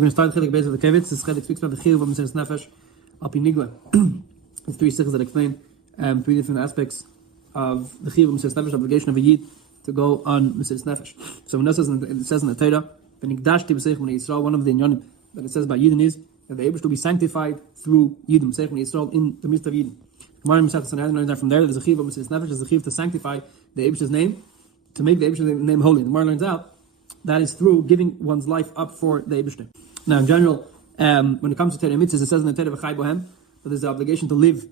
going to start the Chilik base of the Kovetz. This Chilik speaks about the חיוב of Mesirus Nefesh al pi Nigla. There's three sichos that explain three different aspects of the חיוב of Mesirus Nefesh, obligation of a Yid to go on Mesirus Nefesh. So when it says in the Torah, one of the inyanim that it says about Yidin is that they're able to be sanctified through Yidin, Yisrael, in the midst of Yidin. From there, there's a חיוב of Mesirus Nefesh, there's a חיוב to sanctify the Eibish's name, to make the Eibish's name holy. The Gemara learns out that is through giving one's life up for the Eibishter. Now, in general, when it comes to Torah mitzvahs, it says in the Torah v'chai bohem that there's the obligation to live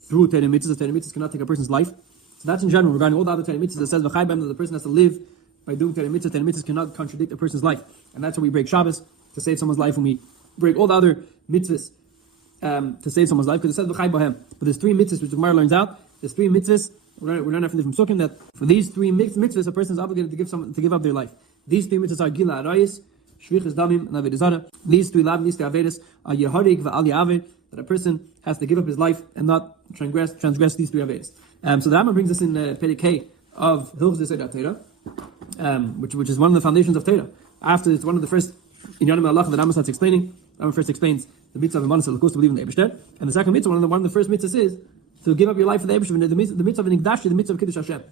through Torah mitzvahs. The Torah mitzvahs cannot take a person's life. So that's in general. Regarding all the other Torah mitzvahs, it says v'chai bohem that the person has to live by doing Torah mitzvahs. Torah mitzvahs cannot contradict a person's life, and that's why we break Shabbos to save someone's life. When we break all the other mitzvahs to save someone's life, because it says v'chai bohem. But there's three mitzvahs which the Gemara learns out. There's three mitzvahs. We're learning from different psukim that for these three mitzvahs, a person is obligated to give up their life. These three mitzvahs are Gila Arayis, Shvichas Damim, and Avodah Zarah. These three Avedas are Yeharig V'al Ya'aved, that a person has to give up his life and not transgress these three Avedas. So the Rambam brings us in Perek Hey of Hilchos Yesod HaTorah, which is one of the foundations of Torah. After it's one of the first Inyanim Allah that Rambam starts explaining. Rambam first explains the mitzvah of Imanis L'kos, to believe in the Eibishter, and the second mitzvah, one of the first mitzvahs is to give up your life for the Eibishter, the mitzvah of Nigdash, the mitzvah of Kiddush Hashem.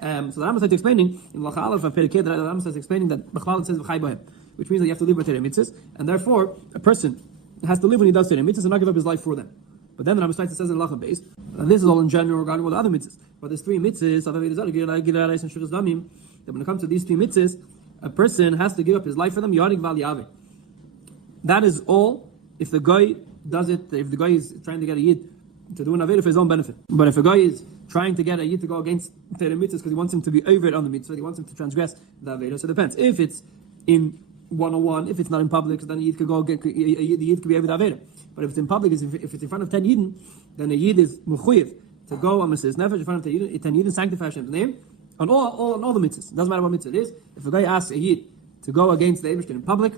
So the Rambam starts explaining in Lacha Aleph and Perek Hey, the Rambam starts explaining that B'chlal says v'chai bohem, which means that you have to live by Torah mitzvahs, and therefore a person has to live when he does Torah mitzvahs and not give up his life for them. But then the Rambam says in Lacha base, and this is all in general regarding all the other mitzvahs. But there's three mitzvahs that when it comes to these three mitzvahs, a person has to give up his life for them. Yarig V'al Ya'aved. That is all if the guy does it. If the guy is trying to get a yid to do an aveda for his own benefit. But if a guy is trying to get a yid to go against Torah mitzvahs because he wants him to be over it on the mitzvah, he wants him to transgress the aveda. So it depends. If it's in one-on-one, if it's not in public, then a yid could go get the yid could be over the aveda. But if it's in public, if it's in front of 10 yidden, then a yid is mechuyev to go on Mesirus Nefesh in front of 10 yidden, sanctify Hashem's name on all the mitzvahs. It doesn't matter what mitzvah it is. If a guy asks a yid to go against the Eibishter in public,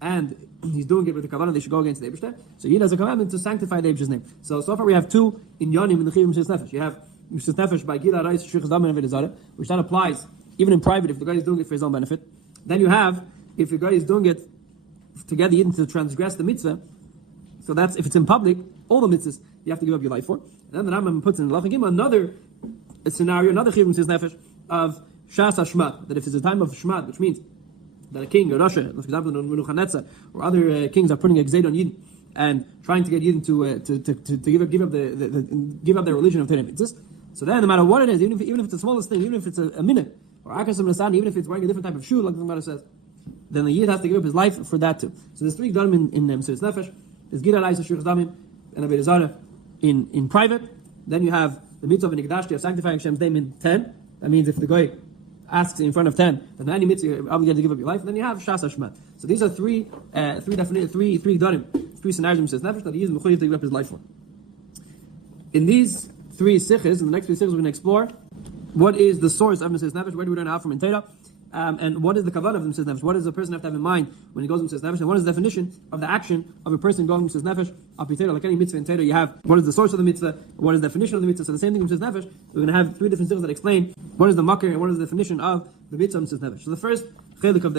and he's doing it with the kavanah, they should go against the Eibishter. So Yid has a commandment to sanctify the Eibishter's name. So far we have two inyanim in the חיוב of Mesirus Nefesh. You have Mesirus Nefesh by Gila Arayis, Shvichas Damim, and Avodah Zarah, which that applies even in private if the guy is doing it for his own benefit. Then you have if the guy is doing it to get the Yid to transgress the mitzvah. So that's if it's in public, all the mitzvahs you have to give up your life for. And then the Rambam puts in Lachagim another scenario, another חיוב of Mesirus Nefesh of Shas HaShmat, that if it's a time of Shmat, which means that a king, a Russia, for example, Nebuchadnezzar, or other kings are putting a gzeid on Yidden and trying to get Yidden to give up their religion of Torah mitzvahs. So then, no matter what it is, even if it's the smallest thing, even if it's a minute, or Akas of Nasan, even if it's wearing a different type of shoe, like the Gemara says, then the Yid has to give up his life for that too. So there's three Gdalim in Mesirus Nefesh. There's Gila Arayis, Shvichas Damim, and Avodah Zarah in private. Then you have the mitzvah of Nigdash, you have sanctifying Hashem's name in 10. That means if the guy asks in front of 10, then any mitzvah you're obligated to give up your life. And then you have Shas HaShmat. So these are three Gdalim, three scenarios in Mesirus Nefesh that he is mechuyev to give up his life for. In these three sichos, in the next three sichos, we're going to explore what is the source of Mesirus Nefesh, where do we learn out from in Torah, and what is the kavanah of the Mesirus Nefesh, what does a person have to have in mind when he goes to Mesirus Nefesh, and what is the definition of the action of a person going to Mesirus Nefesh, up to Torah, like any mitzvah in Torah, you have what is the source of the mitzvah, what is the definition of the mitzvah. So the same thing in Mesirus Nefesh, we're going to have three different sichos that explain what is the makar and what is the definition of the mitzvah of Mesirus Nefesh. So the first chelik of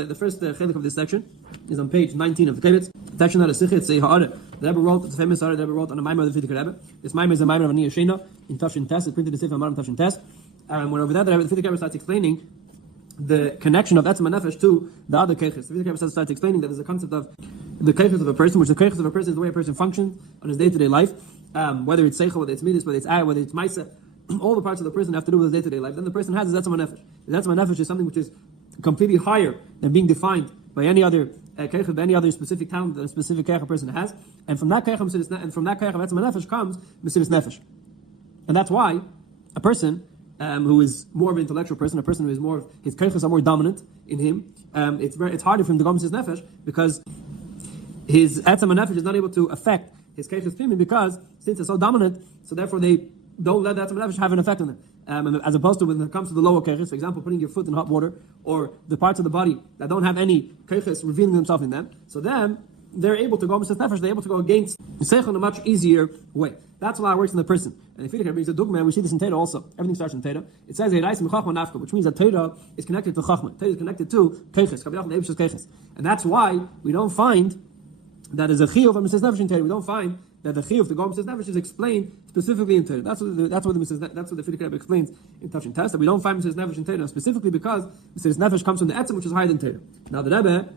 this section is on page 19 of the Kovetz. Section that is sichah, it's a ha'ara. The Rebbe wrote, it's a famous ha'ara the Rebbe wrote on a maimer of the Fidik Rebbe. This maimer is a maimer of Aniyah Sheina in Tashin Test. It's printed in the Sefer Amarim Tashin Test. And when over there, the Fidik Rebbe starts explaining the connection of Etzem Nefesh to the other keiches. The Fidik Rebbe starts explaining that there's a concept of the keiches of a person, which the keiches of a person is the way a person functions on his day-to-day life, whether it's seichel, whether it's midas, whether it's ayah, whether it's maisa, all the parts of the person have to do with his day-to-day life. Then the person has his Etzem Nefesh. The Etzem Nefesh is something which is completely higher than being defined by any other keich, by any other specific talent that a specific keich a person has. And from that keich of Etzem Nefesh comes Mesirus Nefesh. And that's why a person who is more of an intellectual person, a person who is more, his keiches are more dominant in him, it's harder for him to go Mesirus Nefesh because his Etzem Nefesh is not able to affect his keiches pimim because since it's so dominant, so therefore they don't let the Etzem Nefesh have an effect on them. As opposed to when it comes to the lower keiches, for example, putting your foot in hot water, or the parts of the body that don't have any keiches revealing themselves in them. So then, they're able to go Mesirus Nefesh, they're able to go against Seichel in a much easier way. That's why it works in the person. And if you brings a dogma, we see this in Torah also. Everything starts in Torah. It says which means that Torah is connected to Chachma. Torah is connected to Keches. And that's why we don't find that is a חיוב of Mesirus Nefesh in Torah. We don't find that the חיוב to go Mesirus Nefesh is explained specifically in Torah. That's what the Fidik Rebbe explains in Touch and Test, that we don't find Mesirus Nefesh in Torah specifically because Mesirus Nefesh comes from the Etzem, which is higher than Torah. Now the Rebbe,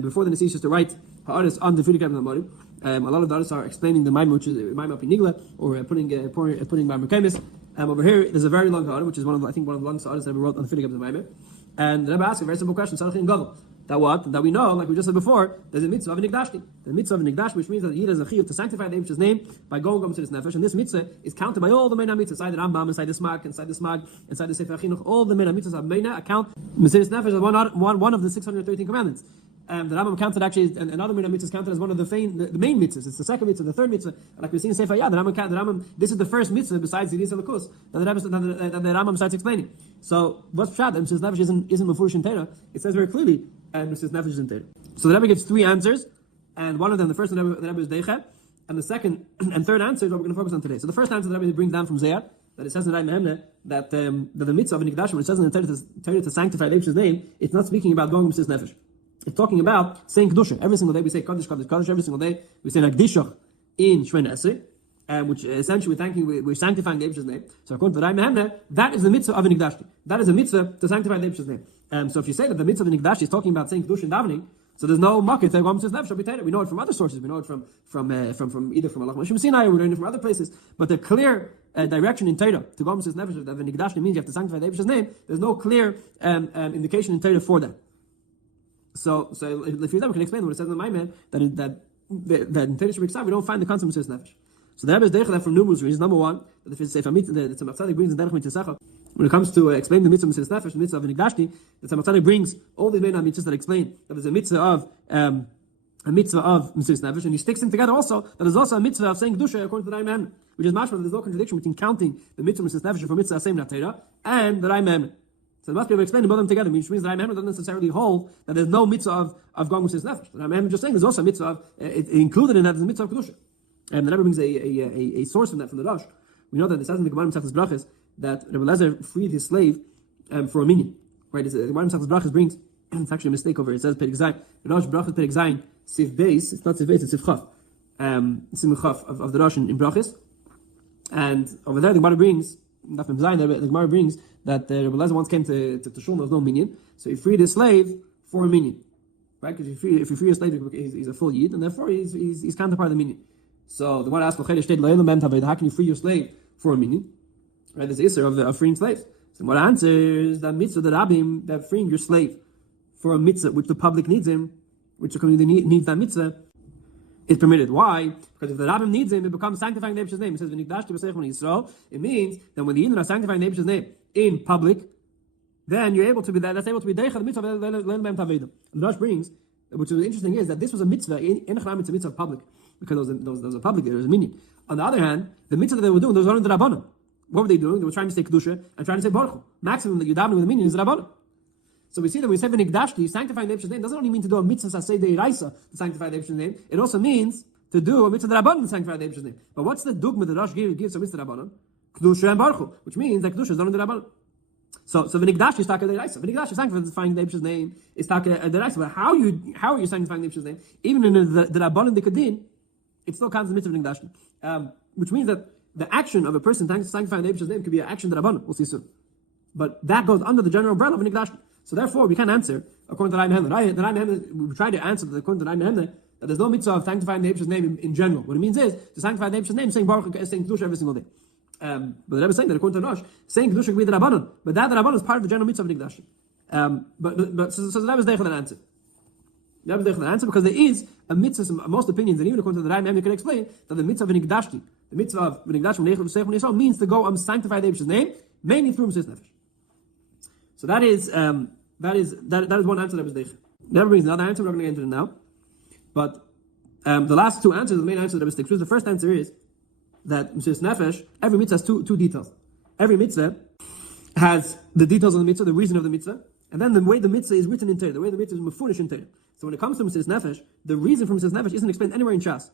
before the Nasi used to write ha'aris on the Fidik Rebbe Lamari, a lot of the others are explaining the Maimon, which is Maimon Nigla, or putting Maimon Kemis. Over here, there's a very long ha'aris, which is one of the longest ha'aris that we wrote on the Fidik Rebbe Maimon. And the Rebbe asks a very simple question: Sarach in Gadol. That we know, like we just said before, there's a mitzvah of Nigdashti. The mitzvah of Nigdash, which means that he has a חיוב to sanctify the Eibish's name by going to Mesirus Nefesh. And this mitzvah is counted by all the Meina mitzvahs, inside the Rambam, inside the Smag, inside the Sefer Chinuch. All the Meina mitzvahs of Meina account Mesirus Nefesh as one of the 613 commandments. The Rambam counted actually, and other Meina mitzvahs counted as one of the main mitzvahs. It's the second mitzvah, the third mitzvah. Like we see in Sefer Yad, the Rambam, this is the first mitzvah besides the Yisrael Lakus that the Rambam starts explaining. So what's pshat? Mesirus Nefesh isn't mefurish in Torah. It says very clearly, and Mesirus Nefesh is in Torah. So the Rebbe gives three answers, and one of them, the first one, the Rebbe is Deicha, and the second and third answer is what we're going to focus on today. So the first answer the Rebbe brings down from Zayar, that it says in Mendel that the mitzvah of Nigdash, when it says in the Torah to sanctify the Eibish's name, it's not speaking about going Mesirus Nefesh. It's talking about saying Kedusha. Every single day we say Kaddish, Kaddish, Kaddish. Every single day we say Nagdishach in Shemini Esrei, which essentially we're sanctifying the Eibish's name. So according to the Mendel, that is the mitzvah of Nigdash. That is a mitzvah to sanctify the Eibish's name. So if you say that the mitzvah of Nigdash is talking about saying Kedusha and davening, so there's no market that Mesirus Nefesh will be taken. We know it from other sources. We know it from either from Allah Moshe Sinai, or we know it from other places. But the clear direction in Torah to go Mesirus Nefesh, that the Nigdash means you have to sanctify the Eibish's name. There's no clear indication in Torah for that. So if you can explain what it says in the Maimon, that in Torah Shabbat we don't find the concept of Mesirus Nefesh. So the Rebbe is that from numerous reasons. Number one, that if it's Sefer Mitzvah, the Tzemach Tzaddik brings in Derech Mitzvah. When it comes to explain the mitzvah of Mesirus Nefesh, the mitzvah of Nigdashti, the Tzemach Tzaddik brings all these main mitzvahs that explain that there's a mitzvah of Mesirus Nefesh, and he sticks them together also. That there's also a mitzvah of saying Kedusha according to the Rambam, which is mashma. There's no contradiction between counting the mitzvah of Mesirus Nefesh for mitzvah same Torah and the Rambam. So the must be able to explain both of them together, which means the Rambam doesn't necessarily hold that there's no mitzvah of going Mesirus Nefesh. The Rambam is just saying there's also a mitzvah of included in that is a mitzvah of Kedusha. And the Rebbe brings a source from that from the Rosh. We know that it says in the Gemara Mesechus Brachos that Rebbe Lezer freed his slave for a minion. Right? The Gemara Mesechus Brachos brings, it's actually a mistake over here. It says Perek Zayin. The Rosh Brachos Perek Zayin Sif Beis. It's not Sif Beis. It's Sif Chaf. Sim Chaf of the Rosh in Brachos. And over there the Gemara brings the Gemara brings that Rebbe Lezer once came to Shul. There was no minion, so he freed his slave for a minion. Right? Because if you free a slave, he's a full yid, and therefore he's counterpart of the minion. So the one asks, how can you free your slave for a minion? Right, there's the issur of freeing slaves. So what answers that mitzvah, the rabbim, that freeing your slave for a mitzvah which the public needs him, which the community needs that mitzvah, is permitted. Why? Because if the rabbim needs him, it becomes sanctifying the Eibish's name. It says, it means that when the Yidden are sanctifying the Eibish's name in public, then you're able to be that's able to be deicha the mitzvah. And the Rosh brings, which is interesting, is that this was a mitzvah in Chram, it's a mitzvah of public. Because those are public, there was a minion. On the other hand, the mitzvah that they were doing, those were the Rabbanon. What were they doing? They were trying to say Kedusha and trying to say Baruch Hu. Maximum that you're davening with a minion is the Rabbanon. So we see that when we say V'nigdashti, sanctifying the Eibish's name, doesn't only mean to do a mitzvah saseh deiraisa to sanctify the Eibish's name. It also means to do a mitzvah the Rabbanon to sanctify the Eibish's name. But what's the dogma that Rosh gives a mitzvah Rabbanon? Kedusha and Baruch Hu, which means that Kedusha is only the Rabbanon. So V'nigdash is taka deiraisa. V'nigdash is sanctifying the Eibish's name is taka deiraisa. But how are you sanctifying the Eibish's name? Even in the Rabbanon Dikadin, it still counts as mitzvah of Nigdash, which means that the action of a person sanctifying the Eibish's name could be an action that Rabbanon, we'll see soon. But that goes under the general umbrella of Nigdash. So therefore, we can't answer according to the Rambam. We try to answer according to the Rambam that there's no mitzvah of sanctifying the Eibish's name in general. What it means is to sanctify the Eibish's name, saying Baruch, saying Kedusha every single day. But the Rebbe is saying that according to Rosh, saying Kedusha could be the Rabbanon, but that the Rabbanon is part of the general mitzvah of Nigdash. So the Rebbe is there for that answer. The Rebbe is there for that answer because there is a mitzvah, most opinions, and even according to the Rambam, you can explain that the mitzvah of Nigdashti, the mitzvah of Nigdash means to go sanctify the Eibish's name, mainly through Mesirus Nefesh. So that is one answer that was there. The Rebbe brings another answer. We're not going to get into it now, but the last two answers, the main answer that was there. The first answer is that Mesirus Nefesh, every mitzvah has two details. Every mitzvah has the details of the mitzvah, the reason of the mitzvah, and then the way the mitzvah is written in Torah, the way the mitzvah is mefunish in Torah. So when it comes to Mesirus Nefesh, the reason for Mesirus Nefesh isn't explained anywhere in Shas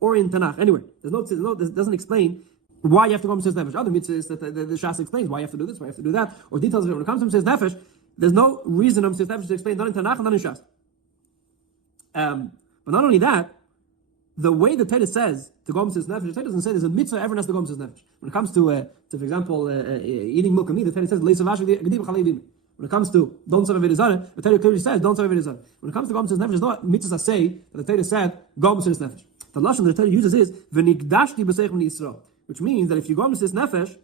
or in Tanakh, anywhere. It doesn't explain why you have to go on Mesirus Nefesh. Other mitzvahs that the Shas explains why you have to do this, why you have to do that, or details of it. When it comes to Mesirus Nefesh, there's no reason of Mesirus Nefesh to explain, not in Tanakh and not in Shas. But not only that, the way the Torah says to go on Mesirus Nefesh, the Torah doesn't say there's a mitzvah everyone has to go on Mesirus Nefesh. When it comes to for example, eating milk and meat, the Torah says, when it comes to don't serve Avodah Zarah, the Torah clearly says don't serve Avodah Zarah. When it comes to go on Mesirus Nefesh, there's no mitzvah say that the Torah said go on Mesirus Nefesh. The lashon that the Torah uses is v'nigdashti b'seich Yisrael, which means that if you go on Mesirus Nefesh,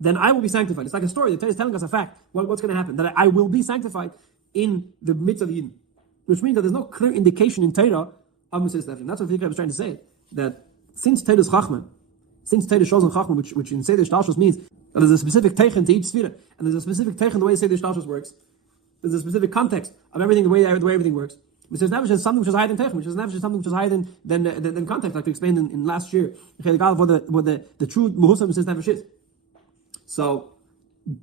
then I will be sanctified. It's like a story. The Torah is telling us a fact. What's going to happen? That I will be sanctified in the midst of Eden, which means that there's no clear indication in Torah of Mesirus Nefesh. And that's what Fikra was trying to say. That since Torah is Chachma, since Torah shows in Chachma, which in Seder Shtalshus means that there's a specific teichen to each sfira, and there's a specific teichen the way Seder Shtalshus works. There's a specific context of everything, the way everything works. Mesirus Nefesh is something which is higher than teichen. Mesirus Nefesh is something which is higher than context, like we explained in last year. What the true Muhusa of Mesirus Nefesh is. So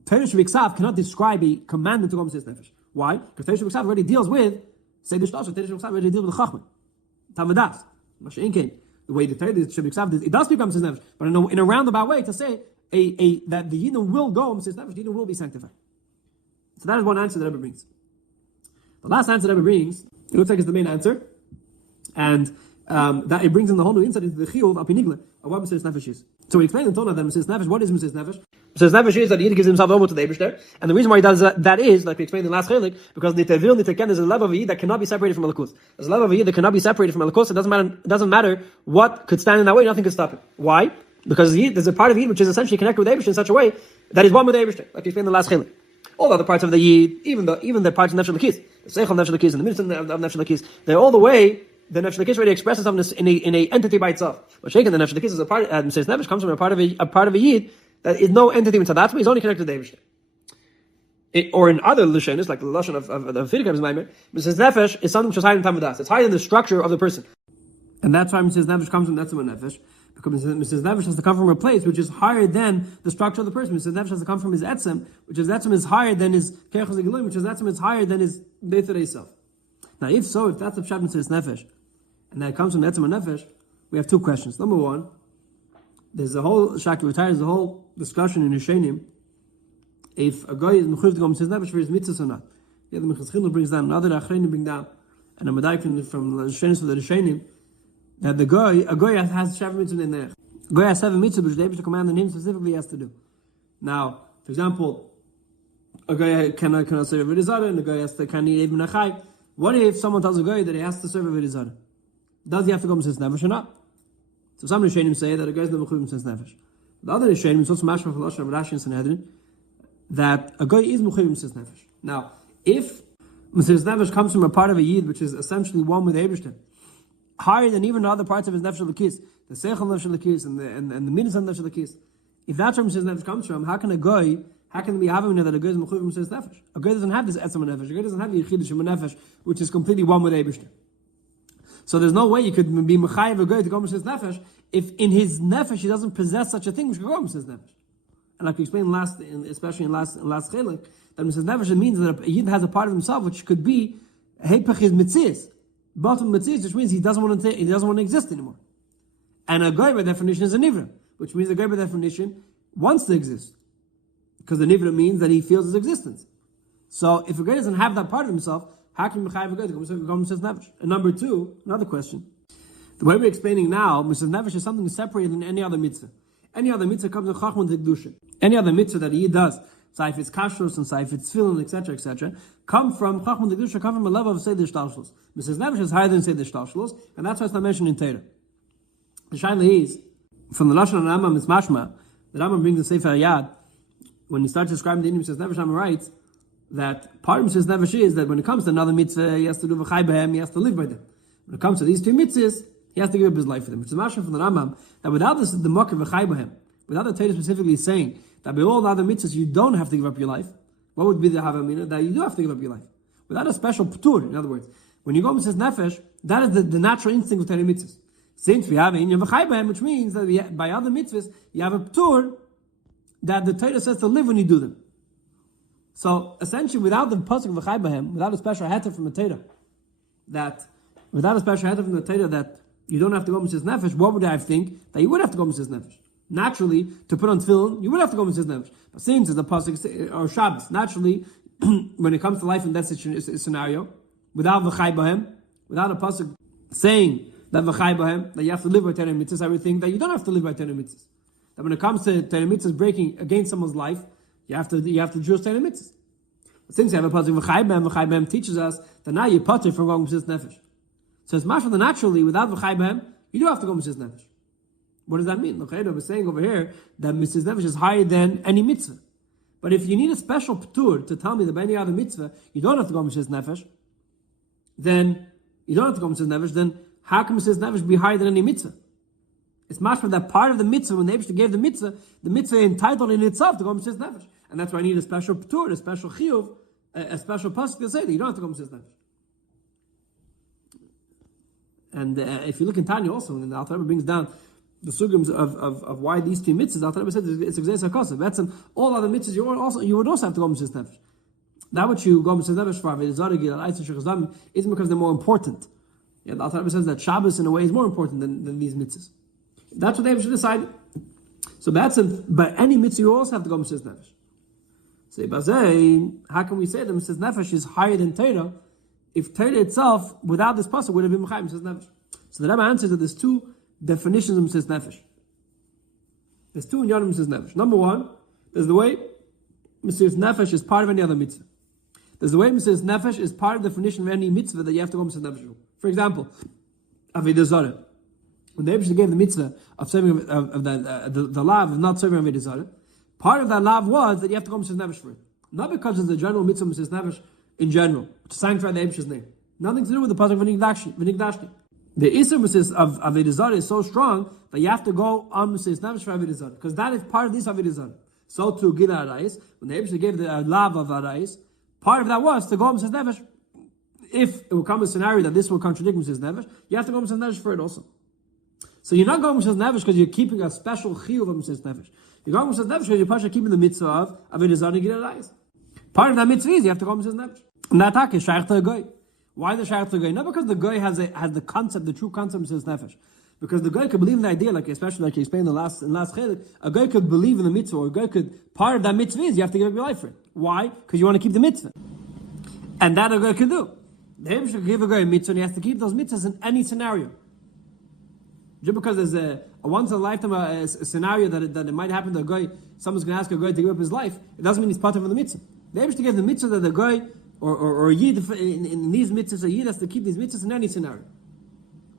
Torah Shabbat cannot describe a commandment to go Mesirus Nefesh. Why? Because Torah Shabbat already deals with Seder Shtalshus. Torah Shabbat already deals with the Chachma, Tavadas, Masha'inkein. The way the Torah Shabbat it does speak about Mesirus Nefesh, but in a roundabout way to say that the Yidden will go Mesirus Nefesh, the Yidden will be sanctified. So that is one answer that Rebbe brings. The last answer that Rebbe brings, it looks like it's the main answer, and that it brings in the whole new insight into the חיוב, Negla, of what Mesirus Nefesh is. So we explained in Torah that Mesirus Nefesh, what is Mesirus Nefesh? Mesirus Nefesh is that the Yid gives himself over to the Eibishter, and the reason why he does that is, like we explained in the last chelik, because the Tevil, the Teken is a level of a Yid that cannot be separated from Malakut. There's a level of a Yid that cannot be separated from Malakut. It doesn't matter what could stand in that way, nothing could stop it. Why? Because there's a part of the Yid which is essentially connected with the Eibishter in such a way that is one with the Eibishter, like we explained in the last chelik. All the other parts of the Yid, even the parts of Nefesh Lakis, the Seichel Nefesh Lakis, and the Mitzvah of Nefesh Lakis, they're all the way the Nefesh Lakis already expresses itself in a entity by itself. But shaken, the Nefesh Lakis is a part. Mesirus Nefesh comes from a part of a Yid that is no entity inside. That's why he's only connected to the Eibishter. Or in other lashonos, like the lashon of the Fidikam's Maimer, Mesirus Nefesh is something which is higher than Tamadas. It's higher than the structure of the person, and that's why Mesirus Nefesh comes from Netzim Nefesh. Because Mesirus Nefesh has to come from a place which is higher than the structure of the person. Mesirus Nefesh has to come from his etzem, which is etzem is higher than his keichos geluim, which is etzem is higher than his day-to-day self. Now, if that's the pshat Mesirus Nefesh, and that comes from etzem nefesh, we have two questions. Number one, there's a whole there's a whole discussion in Rishonim if a guy is mechuyev to go Mesirus Nefesh for his mitzvahs or not. Yeah, the Mechas Chinuch brings down, another Achreinim bring down, and a Madai from the Rishonim for the Rishonim, that a guy has 7 mitzvahs in there. A guy has 7 mitzvahs which the Rebbe commanded him specifically has to do. Now, for example, a guy cannot serve Avodah Zarah, and a guy can eat even achai. What if someone tells a guy that he has to serve Avodah Zarah? Does he have to go Mesirus Nefesh or not? So some Rishonim say that a guy is not mechuyev Mesirus Nefesh. The other Rishonim, it's also mashma for Lashon Rashi and Sanhedrin, that a guy is mechuyev Mesirus Nefesh. Now, if Mesirus Nefesh comes from a part of a Yid which is essentially one with the Eibishter, higher than even the other parts of his Nefesh Lakis, the Seichel Nefesh Lakis and the Midas Nefesh Lakis, if that's where Mesirus Nefesh comes from, how can we have him know that a guy is mechuyev Mesirus Nefesh? A guy doesn't have this etzem nefesh. A guy doesn't have the Yichid Shema Nefesh, which is completely one with Eibishter. So there's no way you could be mechayev a guy to go Mesirus Nefesh if in his nefesh he doesn't possess such a thing which could go Mesirus Nefesh. And like we explained especially in last chelik, that Mesirus Nefesh means that a Yid has a part of himself which could be heipach his mitzvahs, bottom mitzvahs, which means he doesn't want to exist anymore. And a guy by definition is a nivra, which means a guy by definition wants to exist, because the nivra means that he feels his existence. So if a guy doesn't have that part of himself, how can Mechayev a guy to go Mesirus Nefesh? And number two, another question. The way we're explaining now, Mesirus Nefesh is something separated than any other mitzvah. Any other mitzvah comes in Chachma and Kedusha. Any other mitzvah that he does, say if it's kashrus and say if it's tefillin, etc., come from Chachma and Kedusha, come from a level of Seder Shtalshus. Mesirus Nefesh is higher than Seder Shtalshus, and that's why it's not mentioned in Torah. The shaila is, from the Lashon Rambam, it's mashma, the Rambam brings the Sefer Yad, when he starts describing the Mesirus Nefesh, Rambam writes that part of Mesirus Nefesh is that when it comes to another mitzvah, he has to do v'chai b'hem, he has to live by them. When it comes to these two mitzvahs, he has to give up his life for them. It's a mashma from the Rambam that without this, the mocker v'chai b'hem, without the Torah specifically saying that by all the other mitzvahs you don't have to give up your life, what would be the havamina? That you do have to give up your life. Without a special p'tur, in other words. When you go Mesirus Nefesh, that is the natural instinct of Torah mitzvahs. Since we have inyan v'chai b'hem, which means that by other mitzvahs, you have a p'tur that the Torah says to live when you do them. So essentially, without the pasuk of v'chai b'hem, without a special heter from the Torah, that without a special head from the Torah that you don't have to go Mesirus Nefesh, what would I think? That you would have to go Mesirus Nefesh. Naturally, to put on tefillin, you would have to go Mesirus Nefesh. But since it's a pasuk or Shabbos, naturally, when it comes to life in that scenario, without v'chai b'hem, without a pasuk saying that v'chai b'hem, that you have to live by Torah mitzvahs, I would think that you don't have to live by Torah mitzvahs. That when it comes to Torah mitzvahs breaking against someone's life, you have to do Torah mitzvahs. But since you have a pasuk v'chai b'hem teaches us that now you're potter from going Mesirus Nefesh. So it's much naturally, without v'chai b'hem, you do have to go Mesirus Nefesh. What does that mean? The חיובא was saying over here that Mesirus Nefesh is higher than any mitzvah. But if you need a special ptur to tell me that by any other mitzvah you don't have to go Mesirus Nefesh, then how can Mesirus Nefesh be higher than any mitzvah? It's much from that part of the mitzvah when the Eibishter gave the mitzvah entitled in itself to go Mesirus Nefesh, and that's why I need a special ptur, a special chiyuv, a special pasuk to say that you don't have to go Mesirus Nefesh. And if you look in Tanya also, and the Alter Rebbe brings down the sugyos of why these two mitzvahs, the Alter Rebbe said it's exeis hakosav. That's all other mitzvahs you would also have to go Mesirus Nefesh. That what you go Mesirus Nefesh for isn't because they're more important. Yeah, the Alter Rebbe says that Shabbos in a way is more important than these mitzvahs. That's what they should decide. So by any mitzvah you also have to go Mesirus Nefesh. So how can we say that Mesirus Nefesh is higher than Torah if Torah itself, without this pasuk, would have been Mesirus Nefesh? So the Rebbe answers that there's two definitions of Mesirus Nefesh. There's two in Yom Mesirus Nefesh. Number one, there's the way Mesirus Nefesh is part of any other mitzvah. There's the way Mesirus Nefesh is part of the definition of any mitzvah that you have to go Mesirus Nefesh for. For example, Avodah Zarah. When the Eibishter gave the mitzvah of serving the law of not serving Avodah Zarah, part of that law was that you have to go Mesirus Nefesh for it. Not because of the general mitzvah of Mesirus Nefesh in general, to sanctify the Eibishter's name. Nothing to do with the pasuk of V'nigdashti. The Isser of Avodah Zarah is so strong that you have to go on Mesirus Nefesh for Avodah Zarah, because that is part of this Avodah Zarah. So to Gila Arayis, when the Eibishter gave the law of Arayis, part of that was to go on Mesirus Nefesh. If it will come a scenario that this will contradict Mesirus Nefesh, you have to go on Mesirus Nefesh for it also. So you're not going Mesirus Nefesh because you're keeping a special chiyuv of Mesirus Nefesh. You're going Mesirus Nefesh because you're keeping the mitzvah of Avodah Zarah and Gila Arayis. Part of that mitzvah is you have to go on Mesirus Nefesh. And that attack is shaykh to a goy. Why the shaykh to a goy? Not because the goy has the concept, the true concept of Mesirus Nefesh. Because the guy could believe in the idea, especially like you explained in last chedek, a guy could believe in the mitzvah, or a guy could, part of that mitzvah is you have to give up your life for it. Why? Because you want to keep the mitzvah. And that a guy could do. The Rebbe should give a guy a mitzvah, and he has to keep those mitzvahs in any scenario. Just because there's a once in a lifetime a scenario that it might happen to a guy, someone's going to ask a guy to give up his life, it doesn't mean he's part of the mitzvah. The Rebbe should give the mitzvah that the guy, or a yid, in these mitzvahs, a yid has to keep these mitzvahs in any scenario.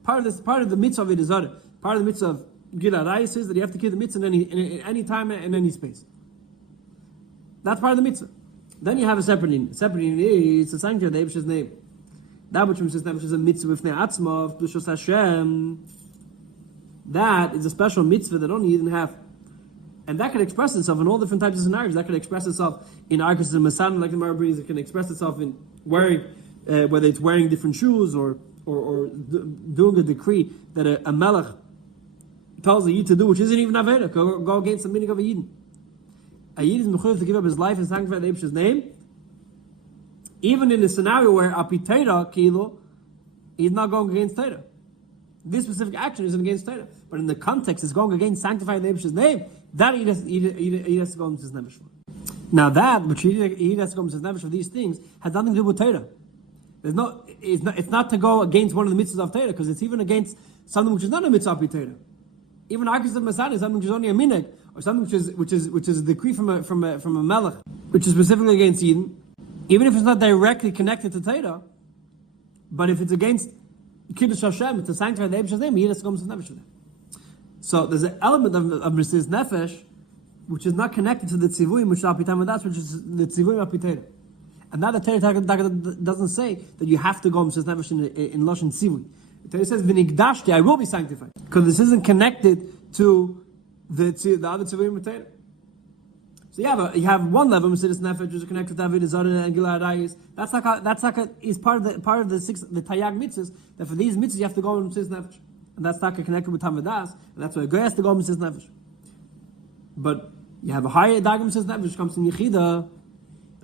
Part of the mitzvah of Avodah Zarah, part of the mitzvah of Gila Arayis is that you have to keep the mitzvah in any time and in any space. That's part of the mitzvah. Then you have a separate in. It's a sanctuary of the Eibishter's name. That which is a mitzvah with Ne'atzma of Dushos Hashem. That is a special mitzvah that only Yidden have. And that can express itself in all different types of scenarios. That can express itself in arguments in Masan, like the Gemara brings. It can express itself in wearing, whether it's wearing different shoes or doing a decree that a melech tells a yid to do, which isn't even avera, go against the meaning of a yid. A yid is mechuyev to give up his life and sanctify the Eibishter's name, even in a scenario where apiteira kilo, he's not going against Torah. This specific action isn't against Torah, but in the context, it's going against sanctifying the Eibishter's name. That he has to go into his nefesh for. Now that which he has to go into his nefesh for these things has nothing to do with Torah. It's not to go against one of the mitzvahs of Torah, because it's even against something which is not a mitzvah of Torah. Even arguments of Masada is something which is only a minhag, or something which is a decree from a melech, which is specifically against Eden. Even if it's not directly connected to Torah, but if it's against Kiddush Hashem, to sanctify the Eibishter's name, he has to go Mesirus Nefesh for that. So there's an element of Mesirus Nefesh which is not connected to the tzivuyim, which is apitam v'das, which is the tzivuyim apitera. And now the Torah doesn't say that you have to go Mesirus Nefesh in Lashon tzivui. The Torah says v'nigdashti, I will be sanctified, because this isn't connected to the other tzivuyim Torah. So you have one level Mesirus Nefesh which is connected to Avodah Zarah and Gila Arayis. That's is part of the Tayag mitzvahs. That for these mitzvahs you have to go on Mesirus Nefesh, and that's not connected with Tam V'das, and that's why a guy has to go on Mesirus Nefesh. But you have a higher Dagam Mesirus Nefesh which comes in Yechida,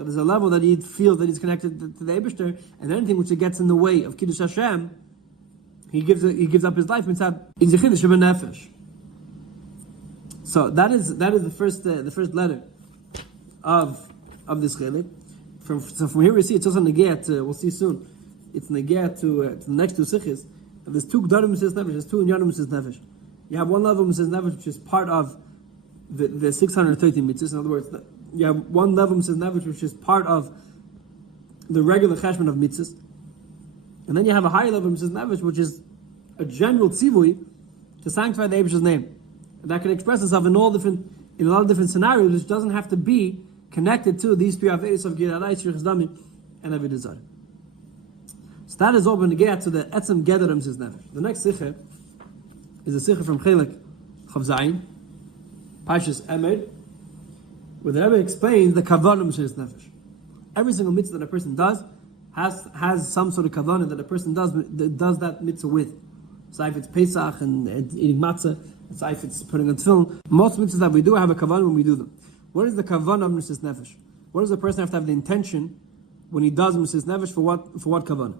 that there's a level that he feels that he's connected to the Eibishter, and anything which gets in the way of Kiddush Hashem, he gives up his life. Nefesh. So that is the first letter of this chelik. From here we see it's also negea to, we'll see soon. It's negea to the next two sichos. There's two gdarim Mesirus Nefesh. There's two inyanim Mesirus Nefesh. You have one level of Mesirus Nefesh which is part of the 630 mitzvahs. In other words, you have one level of Mesirus Nefesh which is part of the regular cheshbon of mitzvahs, and then you have a higher level of Mesirus Nefesh which is a general tzivui to sanctify the Eibishter's name, and that can express itself in a lot of different scenarios, which doesn't have to be connected to these three averos of Gir Alai, Shir Chazdami, and Avodah Zarah. So that is open to get to the etzem geder of Mesirus Nefesh. The next sicha is a sicha from Chelik Chav Zayin, Parshas Emer, where the Rebbe explains the kavanah of Mesirus Nefesh. Every single mitzvah that a person does has some sort of kavanah that a person does that mitzvah with. So if it's Pesach and eating matzah, so if it's putting on tefillin, most mitzvahs that we do have a kavanah when we do them. What is the kavanah of Mesirus Nefesh? What does the person have to have the intention when he does Mesirus Nefesh for what kavanah?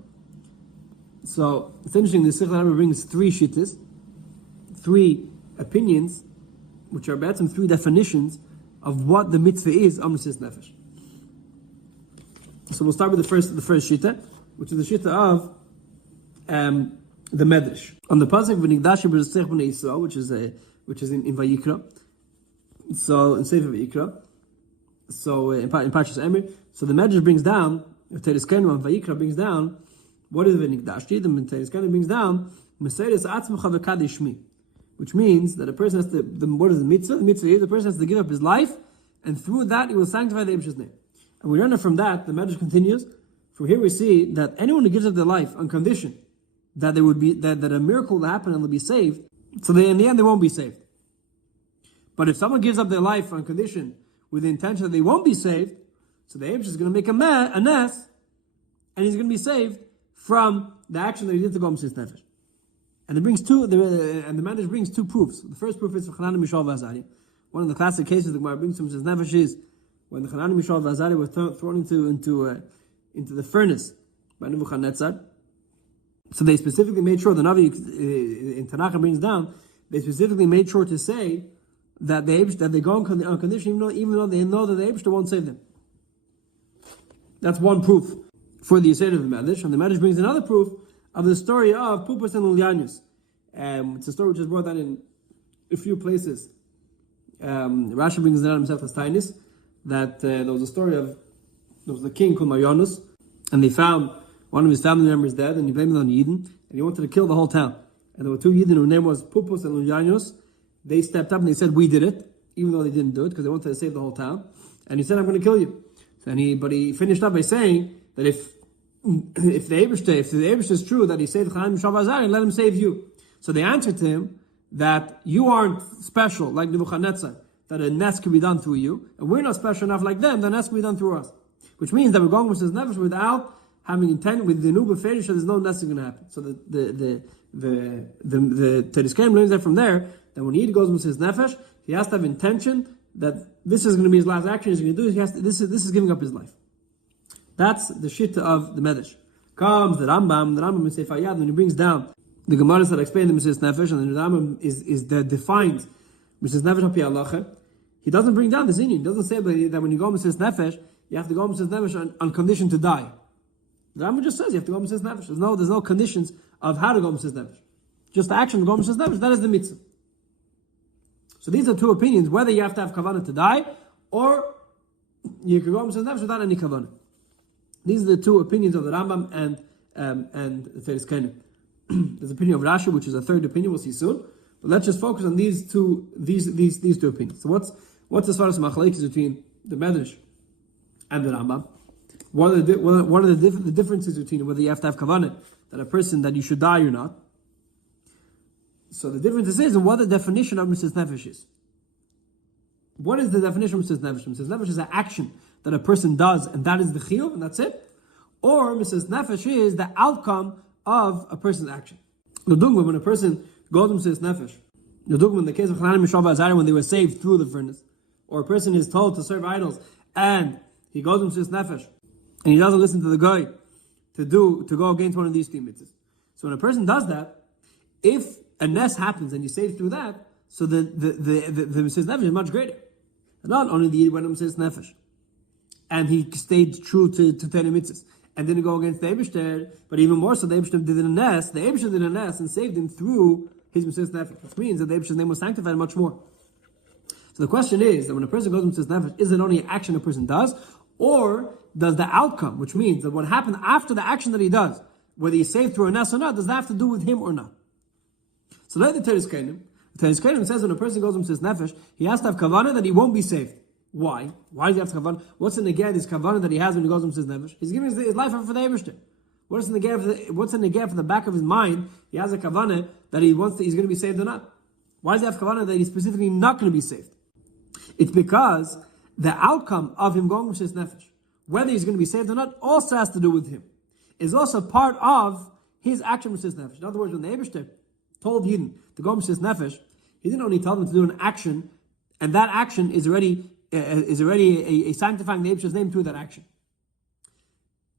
So it's interesting. The Sikh Rebbe brings three shittas, three opinions, which are about some three definitions of what the mitzvah is of Mesirus Nefesh. So we'll start with the first shitta, which is the shitta of the Medrash. On the pasuk v'nigdash b'rasech b'nei Yisrael, which is in Vayikra. So in Sefer Vayikra. So in Parshas Emer. So the Medrash brings down, Teres Kenu and Vayikra brings down, what is v'nigdash? The Teres Kenu brings down Mesirus atzmecha v'kadesh shmi, which means that a person has to. What is the mitzvah? The mitzvah is the person has to give up his life, and through that he will sanctify the Eibishter's name. And we learn from that. The Medrash continues. From here we see that anyone who gives up their life on condition that there would be that a miracle will happen and they'll be saved, so in the end they won't be saved. But if someone gives up their life on condition with the intention that they won't be saved, so the Eibishter is going to make a mess, and he's going to be saved from the action that he did to go Mesirus Nefesh. And it brings the Medrash brings two proofs. The first proof is for Hanan Mishael v'Azariah. One of the classic cases the Gemara brings from Mesirus Nefesh is when the Hanan Mishael v'Azariah were thrown into the furnace by Nebuchadnezzar. So they specifically made sure, the Navi in Tanakh brings down, they specifically made sure to say that they go on condition even though they know that the Eibishter won't save them. That's one proof for the Yisrael of the Medrash. And the Medrash brings another proof of the story of Pupus and Ulianus. It's a story which is brought down in a few places. Rashi brings it down himself as Tainis, that there was a story of, there was a king called Marionus, and they found one of his family members dead, and he blamed it on Yidden, and he wanted to kill the whole town. And there were two Yidden whose name was Pupus and Ulianus. They stepped up and they said, "We did it," even though they didn't do it, because they wanted to save the whole town. And he said, "I'm going to kill you." But he finished up by saying that if the Eibishter is true that he saved Chaim Mishael v'Azariah, let him save you. So they answered to him that you aren't special like Nebuchadnezzar, that a nest can be done through you, and we're not special enough like them, the nest can be done through us. Which means that we're going with Mesirus Nefesh without having intent with the new beferish, so there's no nest going to happen. So the Teres Kenu learns that from there, that when he goes with Mesirus Nefesh, he has to have intention that this is going to be his last action he's going to do. This is giving up his life. That's the shitta of the Medrash. Comes the Rambam in Sefer Yad, when he brings down the Gemaras that explain the Mesirus Nefesh, and the Rambam that defines Mesirus Nefesh al pi halacha. He doesn't bring down this inyan. He doesn't say that when you go Mesirus Nefesh, you have to go Mesirus Nefesh on condition to die. The Rambam just says you have to go Mesirus Nefesh. There's no conditions of how to go Mesirus Nefesh. Just the action to go Mesirus Nefesh, that is the mitzvah. So these are two opinions, whether you have to have kavanah to die, or you can go Mesirus Nefesh without any kavanah. These are the two opinions of the Rambam and the Teres Kenu. There's the opinion of Rashi, which is a third opinion, we'll see soon. But let's just focus on these two opinions. So what's as far as machlekes between the Medrash and the Rambam? What are the differences between whether you have to have kavanah, that a person that you should die or not? So the difference is in what the definition of Mesirus Nefesh is. What is the definition of Mesirus Nefesh? Mesirus Nefesh is an action that a person does, and that is the חיוב, and that's it. Or Mesirus Nefesh is the outcome of a person's action. The dugma, when a person goes Mesirus Nefesh, the dugma in the case of Hanan Mishael v'Azariah, when they were saved through the furnace, or a person is told to serve idols, and he goes to Mesirus Nefesh, and he doesn't listen to the guy to go against one of these three mitzvahs. So when a person does that, if a nes happens and you save through that, so the Mesirus Nefesh is much greater. And not only the Yid went to Mesirus Nefesh, and he stayed true to 10 mitzvahs, and didn't go against the Eibishter, but even more so, the Eibishter did a nes, the Eibishter did a nes and saved him through his Mesirus Nefesh, which means that the Eibishter's name was sanctified much more. So the question is, that when a person goes to Mesirus Nefesh, is it only an action a person does, or does the outcome, which means that what happened after the action that he does, whether he's saved through a nes or not, does that have to do with him or not? So like the Teres Kainim, says when a person goes to Mesirus Nefesh, he has to have kavanah that he won't be saved. Why? Why does he have to kavanah? What's in the gap, this kavanah that he has when he goes to Mesirus Nefesh? He's giving his life up for the Eibishter. What's in the gap for the back of his mind? He has a kavanah that he's going to be saved or not. Why does he have kavanah that he's specifically not going to be saved? It's because the outcome of him going to Mesirus Nefesh, whether he's going to be saved or not, also has to do with him. Is also part of his action with Mesirus Nefesh. In other words, when the Eibishter told Yidden to go to Mesirus Nefesh, he didn't only tell them to do an action, and that action is already a sanctifying the Eibishter's name through that action.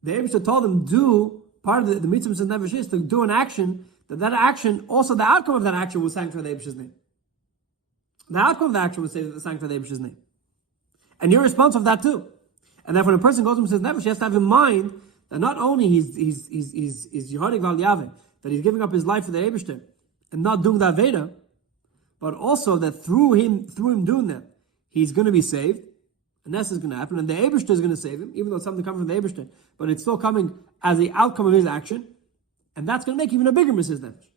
The Eibishter told them do part of the mitzvah of Mesirus Nefesh is to do an action, that action, also the outcome of that action will sanctify the Eibishter's name. The outcome of the action will sanctify the Eibishter's name. And you're responsible for that too. And that when a person goes to Mesirus Nefesh, he has to have in mind that not only he's Yehodik Val Yaveh, that he's giving up his life for the Eibishter and not doing the Aveda, but also that through him doing that, he's going to be saved, and this is going to happen, and the Eibishter is going to save him, even though it's something coming from the Eibishter, but it's still coming as the outcome of his action, and that's going to make even a bigger Mesirus Nefesh.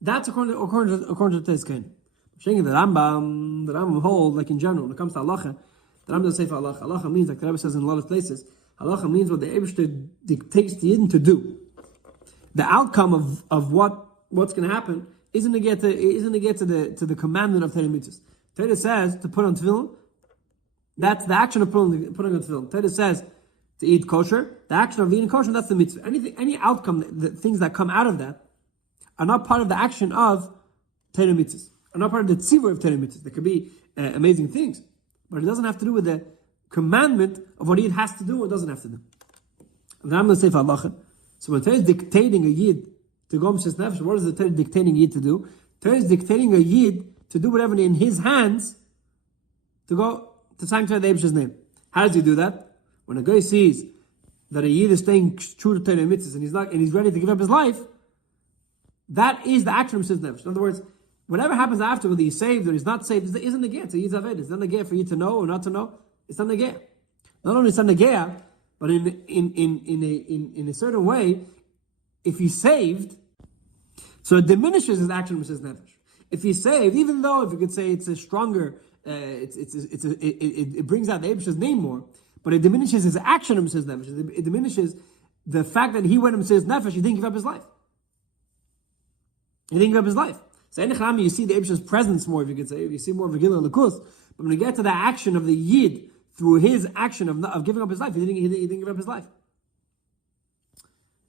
That's according to the Teis Kain. The Rambam hold, like in general, when it comes to halacha, the Rambam doesn't say for halacha. Halacha means, like the Rebbe says in a lot of places, halacha means what the Eibishter dictates the Yidden to do. The outcome of what's going to happen isn't to get to the commandment of Torah mitzvahs. Torah says to put on tefillin. That's the action of putting on tefillin. Torah says to eat kosher. The action of eating kosher, that's the mitzvah. Any outcome, the things that come out of that, are not part of the action of Torah mitzvahs. Are not part of the tzivur of Torah mitzvahs. There could be amazing things, but it doesn't have to do with the commandment of what Yid has to do or doesn't have to do. And then I'm going to say for halacha. So when Torah is dictating a Yid to go Mesirus Nefesh, what is the Torah dictating a Yid to do? Torah is dictating a Yid to do whatever in his hands to go to sanctify the Eibishter's name. How does he do that? When a guy sees that a Yid is staying true to Torah mitzvahs and he's ready to give up his life, that is the action of Mesirus Nefesh. In other words, whatever happens after, whether he's saved or he's not saved, isn't negea. It's a Yid's aved. It's not negea for you to know or not to know. It's not negea. Not only it's not negea, but in a certain way, if he's saved, so it diminishes his action with his nefesh. If he's saved, even though if you could say it's a stronger, it brings out the Eibishter's name more, but it diminishes his action of his nefesh. It diminishes the fact that he went to his nefesh. He didn't give up his life. He didn't give up his life. So in Nechami, you see the Eibishter's presence more, if you could say. You see more of a Gila Lakus. But when you get to the action of the Yid through his action of giving up his life, he didn't give up his life.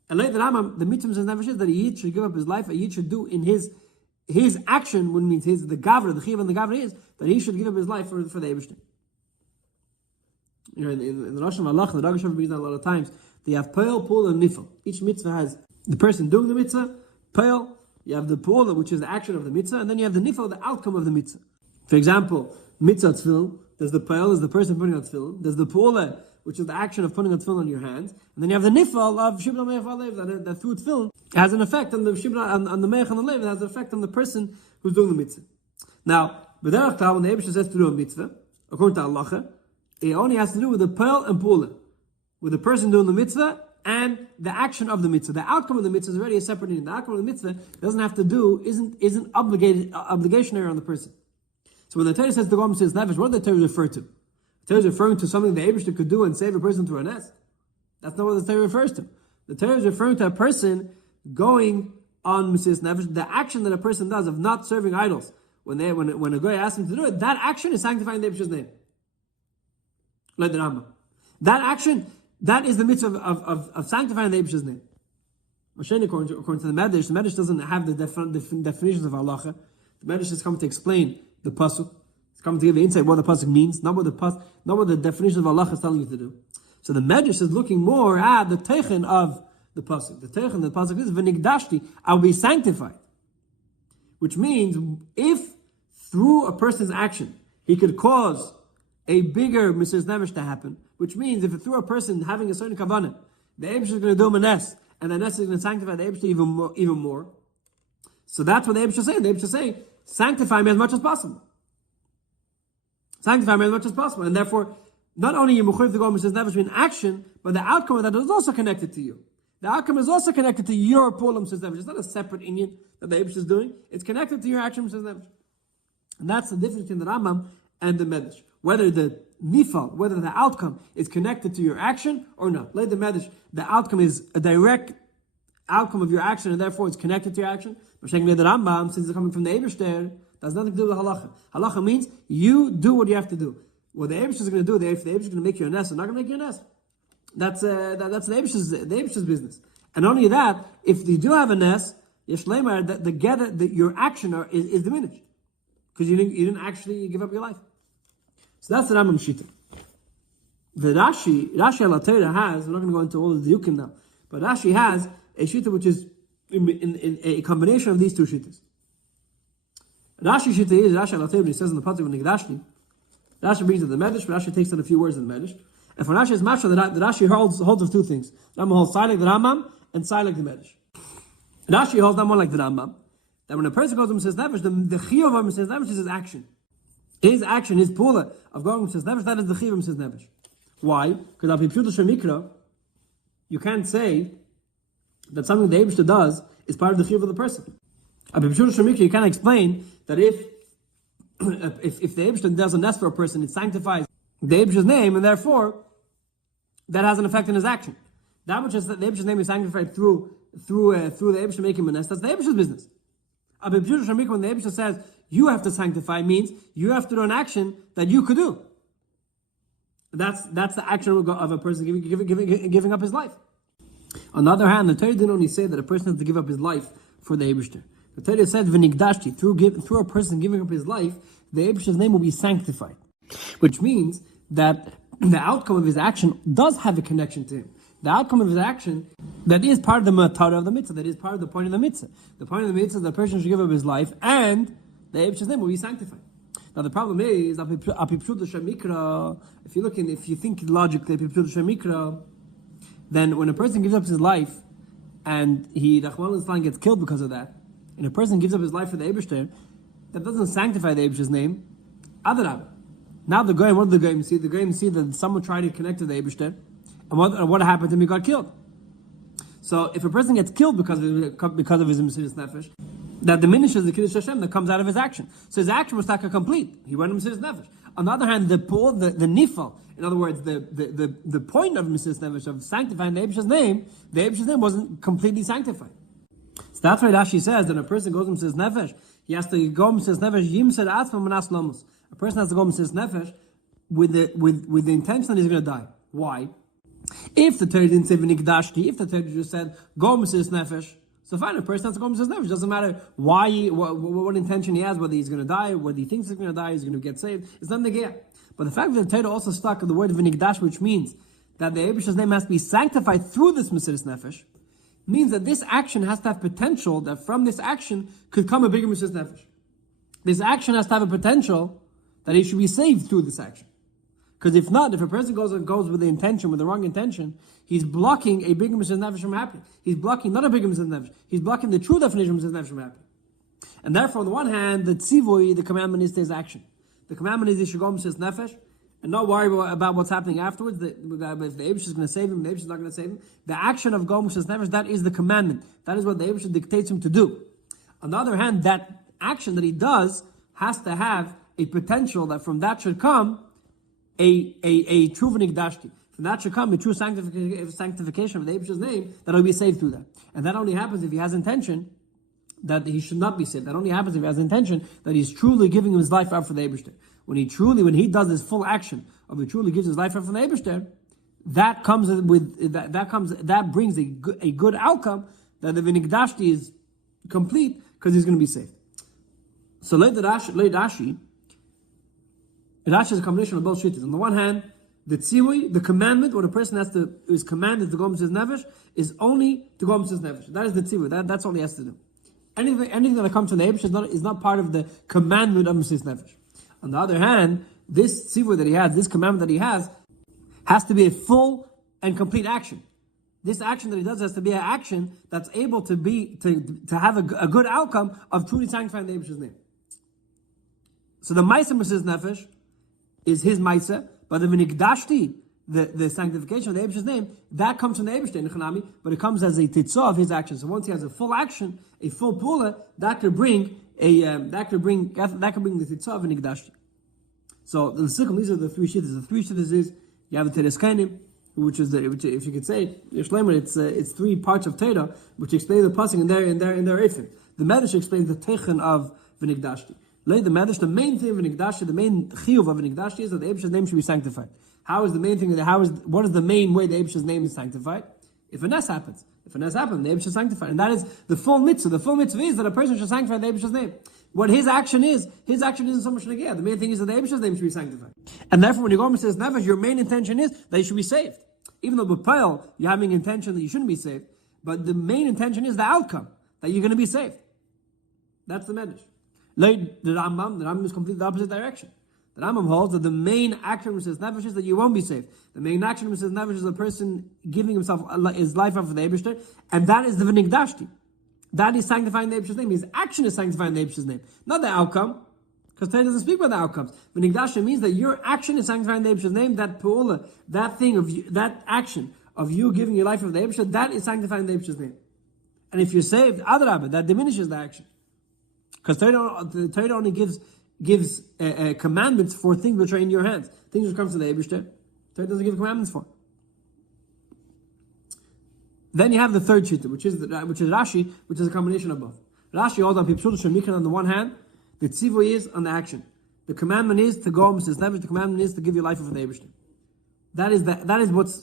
And later, the mitzvah says never is that a Yid should give up his life. A Yid should do in his action, what means the gavra, the chiyuv and the gavra is that he should give up his life for the Eibishter. You know, in the Rosh Hashanah, the Rosh Hashanah brings down a lot of times. They have peil, pul, and nifel. Each mitzvah has the person doing the mitzvah, peil. You have the pul, which is the action of the mitzvah, and then you have the nifel, the outcome of the mitzvah. For example, mitzvah tefillin. There's the peil, is the person putting on tefillin. There's the pul, which is the action of putting a tefillin on your hands, and then you have the nifal of shibna meich v'alev, that through tefillin has an effect on the shibna, on the meich and the lev. It has an effect on the person who's doing the mitzvah. Now, b'derech tal, when the Eibishter says to do a mitzvah, according to halacha, it only has to do with the peil and pula, with the person doing the mitzvah and the action of the mitzvah. The outcome of the mitzvah is already a separate thing. The outcome of the mitzvah doesn't have to do, isn't obligationary on the person. So when the Torah says to go Mesirus Nefesh, what does the Torah refer to? The Torah is referring to something the Eibishter could do and save a person through a nest. That's not what the Torah refers to. The Torah is referring to a person going on Mesirus Nefesh, the action that a person does of not serving idols. When a guy asks him to do it, that action is sanctifying the Eibishter's name. Like the Rambam. That action, that is the mitzvah of sanctifying the Eibishter's name. According to the Medrash doesn't have the definitions of halacha. The Medrash is coming to explain the pasuk. come to give insight what the pasuk means, not what the definition of Allah is telling you to do. So the Medrash is looking more at the teichen of the pasuk. The teichen of the pasuk is v'nigdashti, I will be sanctified, which means if through a person's action he could cause a bigger Mesirus Nefesh to happen, which means if through a person having a certain kavanah, the Eibush is going to do him a nes, and the nes is going to sanctify the Eibush even more. So that's what the Eibush is saying. The Eibush is saying, sanctify me as much as possible. Sanctify me as much as possible. And therefore, not only you mechuyev to go Mesirus Nefesh in action, but the outcome of that is also connected to you. The outcome is also connected to your pool of Mesirus Nefesh. It's not a separate inyan that the Eibush is doing. It's connected to your action Mesirus Nefesh. And that's the difference between the Rambam and the Medrash. Whether the nifal, whether the outcome is connected to your action or not. Like the Medrash, the outcome is a direct outcome of your action, and therefore it's connected to your action. But the Rambam, since it's coming from the Eibush there, has nothing to do with halacha. Halacha means you do what you have to do. What the Eibush is going to do, if the Eibush is going to make you a nes, they're not going to make you a nes. That's the Eibush's business. And only that, if you do have a nes, yeshleimar, that your action is diminished because you didn't actually give up your life. So that's the Rambam Shita. The Rashi al-Torah has, we're not going to go into all of the Yukim now, but Rashi has a Shita which is in a combination of these two Shitas. Rashi Shita is, Rashi al-Torah, he says in the Pasuk of Nigdashti, Rashi brings it the Medrash, but Rashi takes in a few words in the Medrash. And for Rashi is Mashra, the Rashi holds of two things. Rambam holds side like the Rambam and side like the Medrash. Rashi holds that more like the Rambam, that when a person goes to Mesirus Nefesh, the חיוב of Mesirus Nefesh is his action. His action, his pula of going to Mesirus Nefesh, that is the חיוב of Mesirus Nefesh. Why? Because al pi pshuto shel mikra, you can't say that something the Eibishter does is part of the חיוב of the person. Al pi pshuto shel mikra, you can't explain that if the Eibishter does a nes for a person, it sanctifies the Eibishter's name, and therefore that has an effect in his action. That which is the Eibishter's name is sanctified through the Eibishter making him a nes, that's the Eibishter's business. Al pi pshuto shel mikra, when the Eibishter says you have to sanctify, means you have to do an action that you could do. That's the action of a person giving up his life. On the other hand, the Torah didn't only say that a person has to give up his life for the Eibishter. The Torah said, "V'nigdashti," through a person giving up his life, the Eibishter's name will be sanctified, which means that the outcome of his action does have a connection to him. The outcome of his action that is part of the matara of the mitzvah, that is part of the point of the mitzvah. The point of the mitzvah is that the person should give up his life, and the Eibishter's name will be sanctified. Now the problem is, if you think logically, then when a person gives up his life and he gets killed because of that, and a person gives up his life for the Eibishter, that doesn't sanctify the Eibishter's name. Adarab. Now what do the Goyim see? The Goyim see that someone tried to connect to the Eibishter, and what happened to him? He got killed. So if a person gets killed because of his Mesirus Nefesh, that diminishes the Kiddush Hashem that comes out of his action. So his action was taka complete. He went to Mesirus Nefesh. On the other hand, the nifal, in other words, the point of Mesirus Nefesh, of sanctifying the Eibishter's name wasn't completely sanctified. So that's why Rashi says that a person goes to Mesirus Nefesh, he has to go to Mesirus Nefesh, yimser atzma manas lamos. A person has to go to Mesirus Nefesh with the intention that he's going to die. Why? If the Torah didn't say v'nigdashti, if the Torah just said go Mesirus Nefesh, so fine, a person has to go Mesirus Nefesh. It doesn't matter what intention he has, whether he's going to die, whether he thinks he's going to die, he's going to get saved. It's not negea. But the fact that the Torah also stuck with the word v'nigdash, which means that the Eibishter's name has to be sanctified through this Mesirus Nefesh, means that this action has to have potential, that from this action could come a bigger Mesirus Nefesh. This action has to have a potential that he should be saved through this action. Because if not, if a person goes with the intention, with the wrong intention, he's blocking a bigger Mesirus Nefesh from happening. He's blocking not a bigger Mesirus Nefesh, he's blocking the true definition of Mesirus Nefesh from happening. And therefore, on the one hand, the tzivui, the commandment is his action. The commandment is he should go Mesirus Nefesh, and not worry about what's happening afterwards. If the Eibush is going to save him, the Eibush is not going to save him. The action of go Mesirus Nefesh, that is the commandment. That is what the Eibush dictates him to do. On the other hand, that action that he does has to have a potential that from that should come a true v'nigdashti. From that should come a true sanctification of the Eibishter's name that he'll be saved through that. And that only happens if he has intention that he should not be saved. That only happens if he has intention that he's truly giving his life up for the Eibishter. When he does this full action of he truly gives his life up for the Eibishter, that brings a good outcome that the v'nigdashti is complete because he's going to be saved. So let Rashi, Rashi is a combination of both shittas. On the one hand, the tzivui, the commandment, what a person is commanded to go Mesirus Nefesh, is only to go Mesirus Nefesh. That is the tzivui. That's all he has to do. Anything that comes from the Eibush is not part of the commandment of Mesirus Nefesh. On the other hand, this tzivui that he has, this commandment that he has to be a full and complete action. This action that he does has to be an action that's able to have a good outcome of truly sanctifying the Eibush's name. So the Maisa Mesirus Nefesh is his Maisa, but the V'nigdashti, the sanctification of the Eibush's name, that comes from the Eibush Nechanami, but it comes as a titzah of his action. So once he has a full action, a full pula, that could bring the titzah of V'nigdashti. So the Sikkim, these are the three shittas. The three shittas is you have the Teres Kainim, which if you could say it's three parts of Torah which explain the passing in their Eifim. The Medrash explains the Teichen of V'nigdashti. The Medrash, the main thing of Nigdashi, the main chiyuv of Nigdashi is that the Eibush's name should be sanctified. What is the main way the Eibush's name is sanctified? If a nes happens. If a nes happens, the Eibush is sanctified. And that is the full mitzvah. The full mitzvah is that a person should sanctify the Eibush's name. What his action isn't so much Nagea. The main thing is that the Eibush's name should be sanctified. And therefore, when you go to Mesirus Nefesh, your main intention is that you should be saved. Even though b'payil, you're having intention that you shouldn't be saved, but the main intention is the outcome, that you're going to be saved. That's the Medrash. The Rambam is completely the opposite direction. The Rambam holds that the main action of Mesirus Nefesh is that you won't be saved. The main action of Mesirus Nefesh is a person giving himself his life up for the Eibushter, and that is the V'nigdashti. That is sanctifying the Eibushter's name. His action is sanctifying the Eibushter's name, not the outcome, because Torah doesn't speak about the outcomes. V'nigdashti means that your action is sanctifying the Eibushter's name. That pu'ula, that thing of you, that action of you giving your life up for the Eibushter, that is sanctifying the Eibushter's name. And if you're saved, adrabah, that diminishes the action. Because the Torah only gives commandments for things which are in your hands. Things which come from the Eibishter, Torah doesn't give commandments for. Then you have the third shita, which is Rashi, which is a combination of both. Rashi holds up Pipshul Shemikhan on the one hand, the tzivui is on the action. The commandment is to go Mesirus Nefesh. The commandment is to give your life for the Eibishter. That is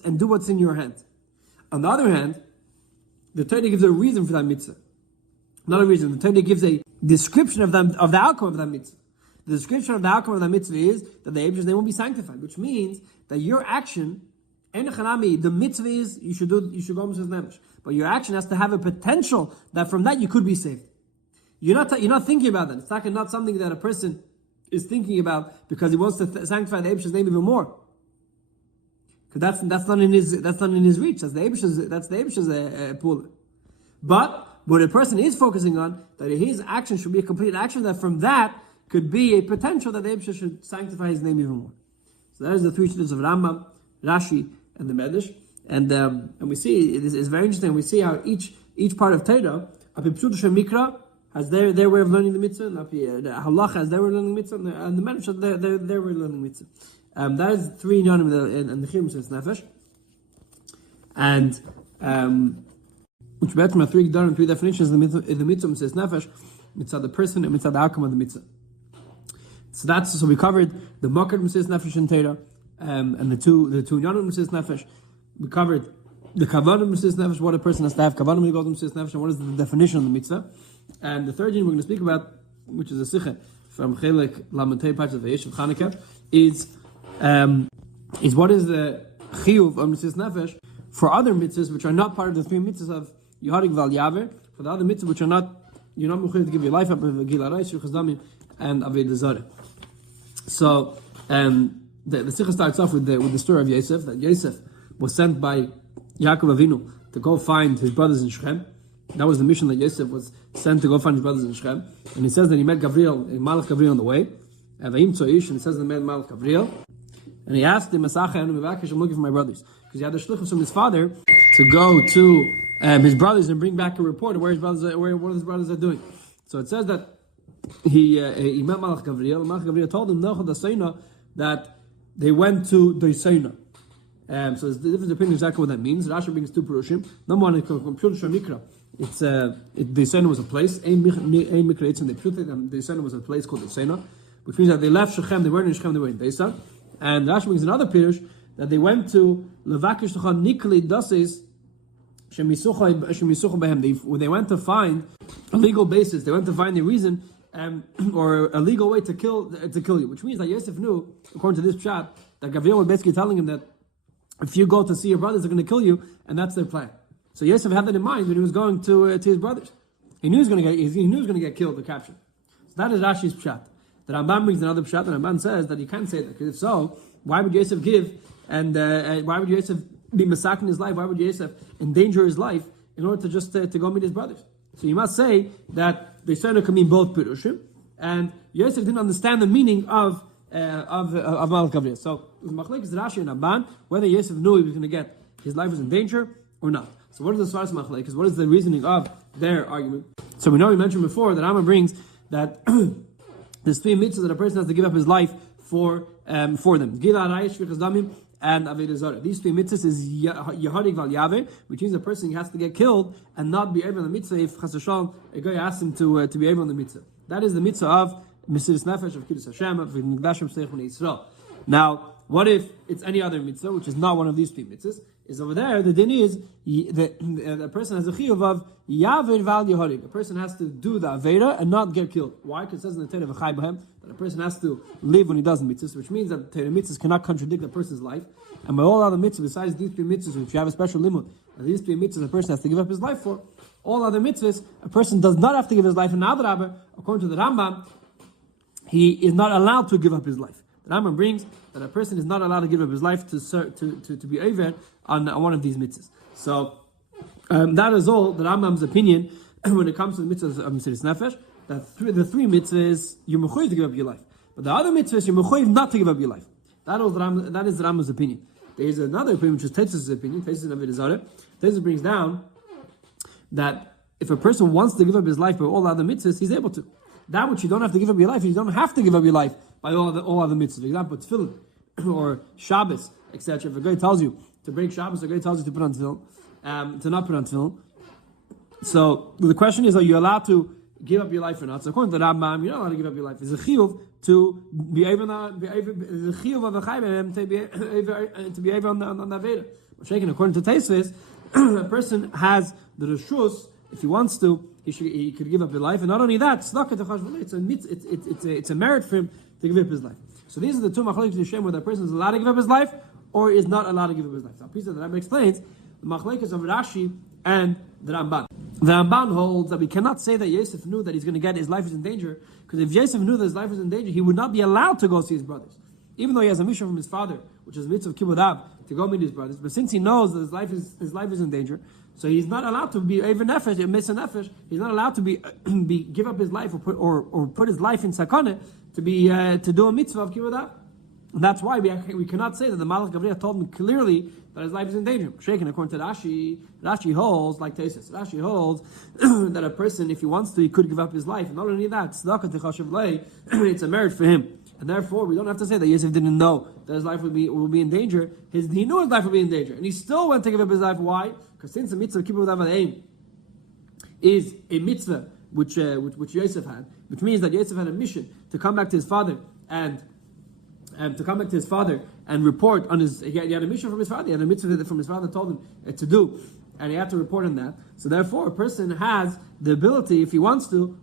and do what's in your hands. On the other hand, the Torah gives a reason for that mitzvah. Not a reason. The Torah gives a description of the outcome of that mitzvah. The description of the outcome of that mitzvah is that the Eibush's name will be sanctified, which means that your action, the mitzvah is you should go Mesirus Nefesh, but your action has to have a potential that from that you could be saved. You're not thinking about that. It's not something that a person is thinking about because he wants to sanctify the Eibush's name even more. Because that's not in his reach. That's the Eibush's pool. But what a person is focusing on, that his action should be a complete action, that from that could be a potential that the Eibush should sanctify his name even more. So that is the three shittas of Rambam, Rashi, and the Medrash. And we see, it's very interesting, we see how each part of Torah, Api Pshuta Shemikra, has their way of learning the mitzvah, and the Halacha has their way of learning the mitzvah, and the Medrash has their way of learning the mitzvah. That is three inyanim in the חיוב Mesirus Nefesh. And which better from three definitions in the mitzvah Mesirus Nefesh, mitzvah the person and mitzvah the outcome of the mitzvah. So we covered the Makar Mesirus Nefesh in Torah, and the two inyanim Mesirus Nefesh. We covered the Kavanah Mesirus Nefesh, what a person has to have Kavanah when he goes to Mesirus Nefesh, and what is the definition of the mitzvah. And the third thing we're going to speak about, which is a sikha from Chelek Lamentei Parts of the Yesh of Chanukah, is what is the חיוב of Mesirus Nefesh for other mitzvahs which are not part of the three mitzvahs of Yeharik Val Yaver, for the other mitzvahs which are not, you're not mechuyev to give your life up with Gil Arais, Shulchas Damim, and Avodah Zarah. So the sikha starts off with the story of Yosef, that Yosef was sent by Yaakov Avinu to go find his brothers in Shechem. That was the mission, that Yosef was sent to go find his brothers in Shechem. And he says that he met Malach Gabriel on the way. And he says that he met Malach Gabriel. And he asked him, I'm looking for my brothers. Because he had the shlichus from his father to go to his brothers and bring back a report of what his brothers are doing. So it says that he met Malach Gabriel. Malach Gabriel told him that they went to Doisaina. So there's the difference opinion exactly what that means. Rashi brings two perushim. Number one, Doisaina was a place. Doisaina was a place called Doisaina, which means that they left Shechem. They weren't in Shechem. They were in Doisaina. And Rashi brings another perush that they went to Levakish Tuchan Nikli Dases Shemisucha Behem. They went to find a legal basis. They went to find a reason or a legal way to kill you, which means that Yosef knew, according to this pshat, that Gabriel was basically telling him that if you go to see your brothers, they're going to kill you, and that's their plan. So Yosef had that in mind when he was going to his brothers. He knew he was going to get killed or captured. So that is Rashi's pshat. The Rambam brings another pshat. The Rambam says that you can't say that, because if so, why would Yosef give, and why would Yosef be massacring his life? Why would Yosef endanger his life in order to just to go meet his brothers? So you must say that the Yisrael can mean both Pirushim, and Yosef didn't understand the meaning of Malach Gabriel. So it was Machlekes Rashi and Ramban whether Yosef knew he was going to get his life was in danger or not. So what is the Svaras Machlekes? What is the reasoning of their argument? So we mentioned before that Rambam brings that there's 3 mitzvahs that a person has to give up his life for them. Gila Raish Shvichas Damim and Avodah Zarah. These 3 mitzvahs is Yeharig Val Yaveh, which means a person has to get killed and not be able on the mitzvah if Chas v'Shalom a guy asks him to be able on the mitzvah. That is the mitzvah of Mesirus Nefesh, of Kiddush Hashem, of Nigla Seich Bnei Yisrael. Now, what if it's any other mitzvah, which is not one of these 3 mitzvahs? Is over there, the din is the person has a חיוב of Yaveh Val Yeharig. A person has to do the Aveda and not get killed. Why? Because it says in the Torah V'chai B'hem that a person has to live when he does the mitzvahs, which means that the mitzvahs cannot contradict a person's life. And by all other mitzvahs, besides these 3 mitzvahs, which you have a special limud, and these 3 mitzvahs a person has to give up his life for, all other mitzvahs, a person does not have to give his life. And Adrabah, according to the Rambam, he is not allowed to give up his life. The Rambam brings that a person is not allowed to give up his life to be over on one of these mitzvahs. So that is all the Rambam's opinion when it comes to the mitzvahs of Mesirus Nefesh. That the 3 mitzvahs you're mechuyev to give up your life, but the other mitzvahs you're mechuyev not to give up your life. That is the Rambam's opinion. There is another opinion which is Tetz's opinion. Tetz's and Avodah Zarah. Tetz's brings down that if a person wants to give up his life by all other mitzvahs, he's able to. That which you don't have to give up your life, you don't have to give up your life by all other mitzvahs. For example, tefillin or Shabbos, etc. If a guy tells you to break Shabbos, a guy tells you to put on tefillin, to not put on tefillin. So the question is, are you allowed to give up your life or not? So according to the Rambam, you're not allowed to give up your life. It's a chiyuv to be able to be able on the Aveda. According to Teisves, a person has the reshus, if he wants to, he could give up his life, and not only that, it's a merit for him to give up his life. So these are the 2 machlekes Hashem, whether a person is allowed to give up his life or is not allowed to give up his life. So a piece of the Rambam explains the machlekes of Rashi and the Ramban. The Ramban holds that we cannot say that Yosef knew that he's going to get his life is in danger, because if Yosef knew that his life is in danger, he would not be allowed to go see his brothers, even though he has a mission from his father, which is mitzvah of Kibbud Av, to go meet his brothers. But since he knows that his life is in danger, so he's not allowed to be even nefesh, Mesirus Nefesh. He's not allowed to be give up his life or put his life in sakana to do a mitzvah of Kibbud Av. And that's why we cannot say that the Malach Gabriel told him clearly that his life is in danger. Shaken according to Rashi holds like Tesis. Rashi holds that a person, if he wants to, he could give up his life. And not only that, it's a merit for him. And therefore, we don't have to say that Yosef didn't know that his life would be in danger. He knew his life would be in danger, and he still went to give up his life. Why? Because since the mitzvah of Kibbud Av aim is a mitzvah which Yosef had, which means that Yosef had a mission to come back to his father and report on his. He had a mission from his father. He had a mitzvah from his father told him to do, and he had to report on that. So therefore, a person has the ability, if he wants to,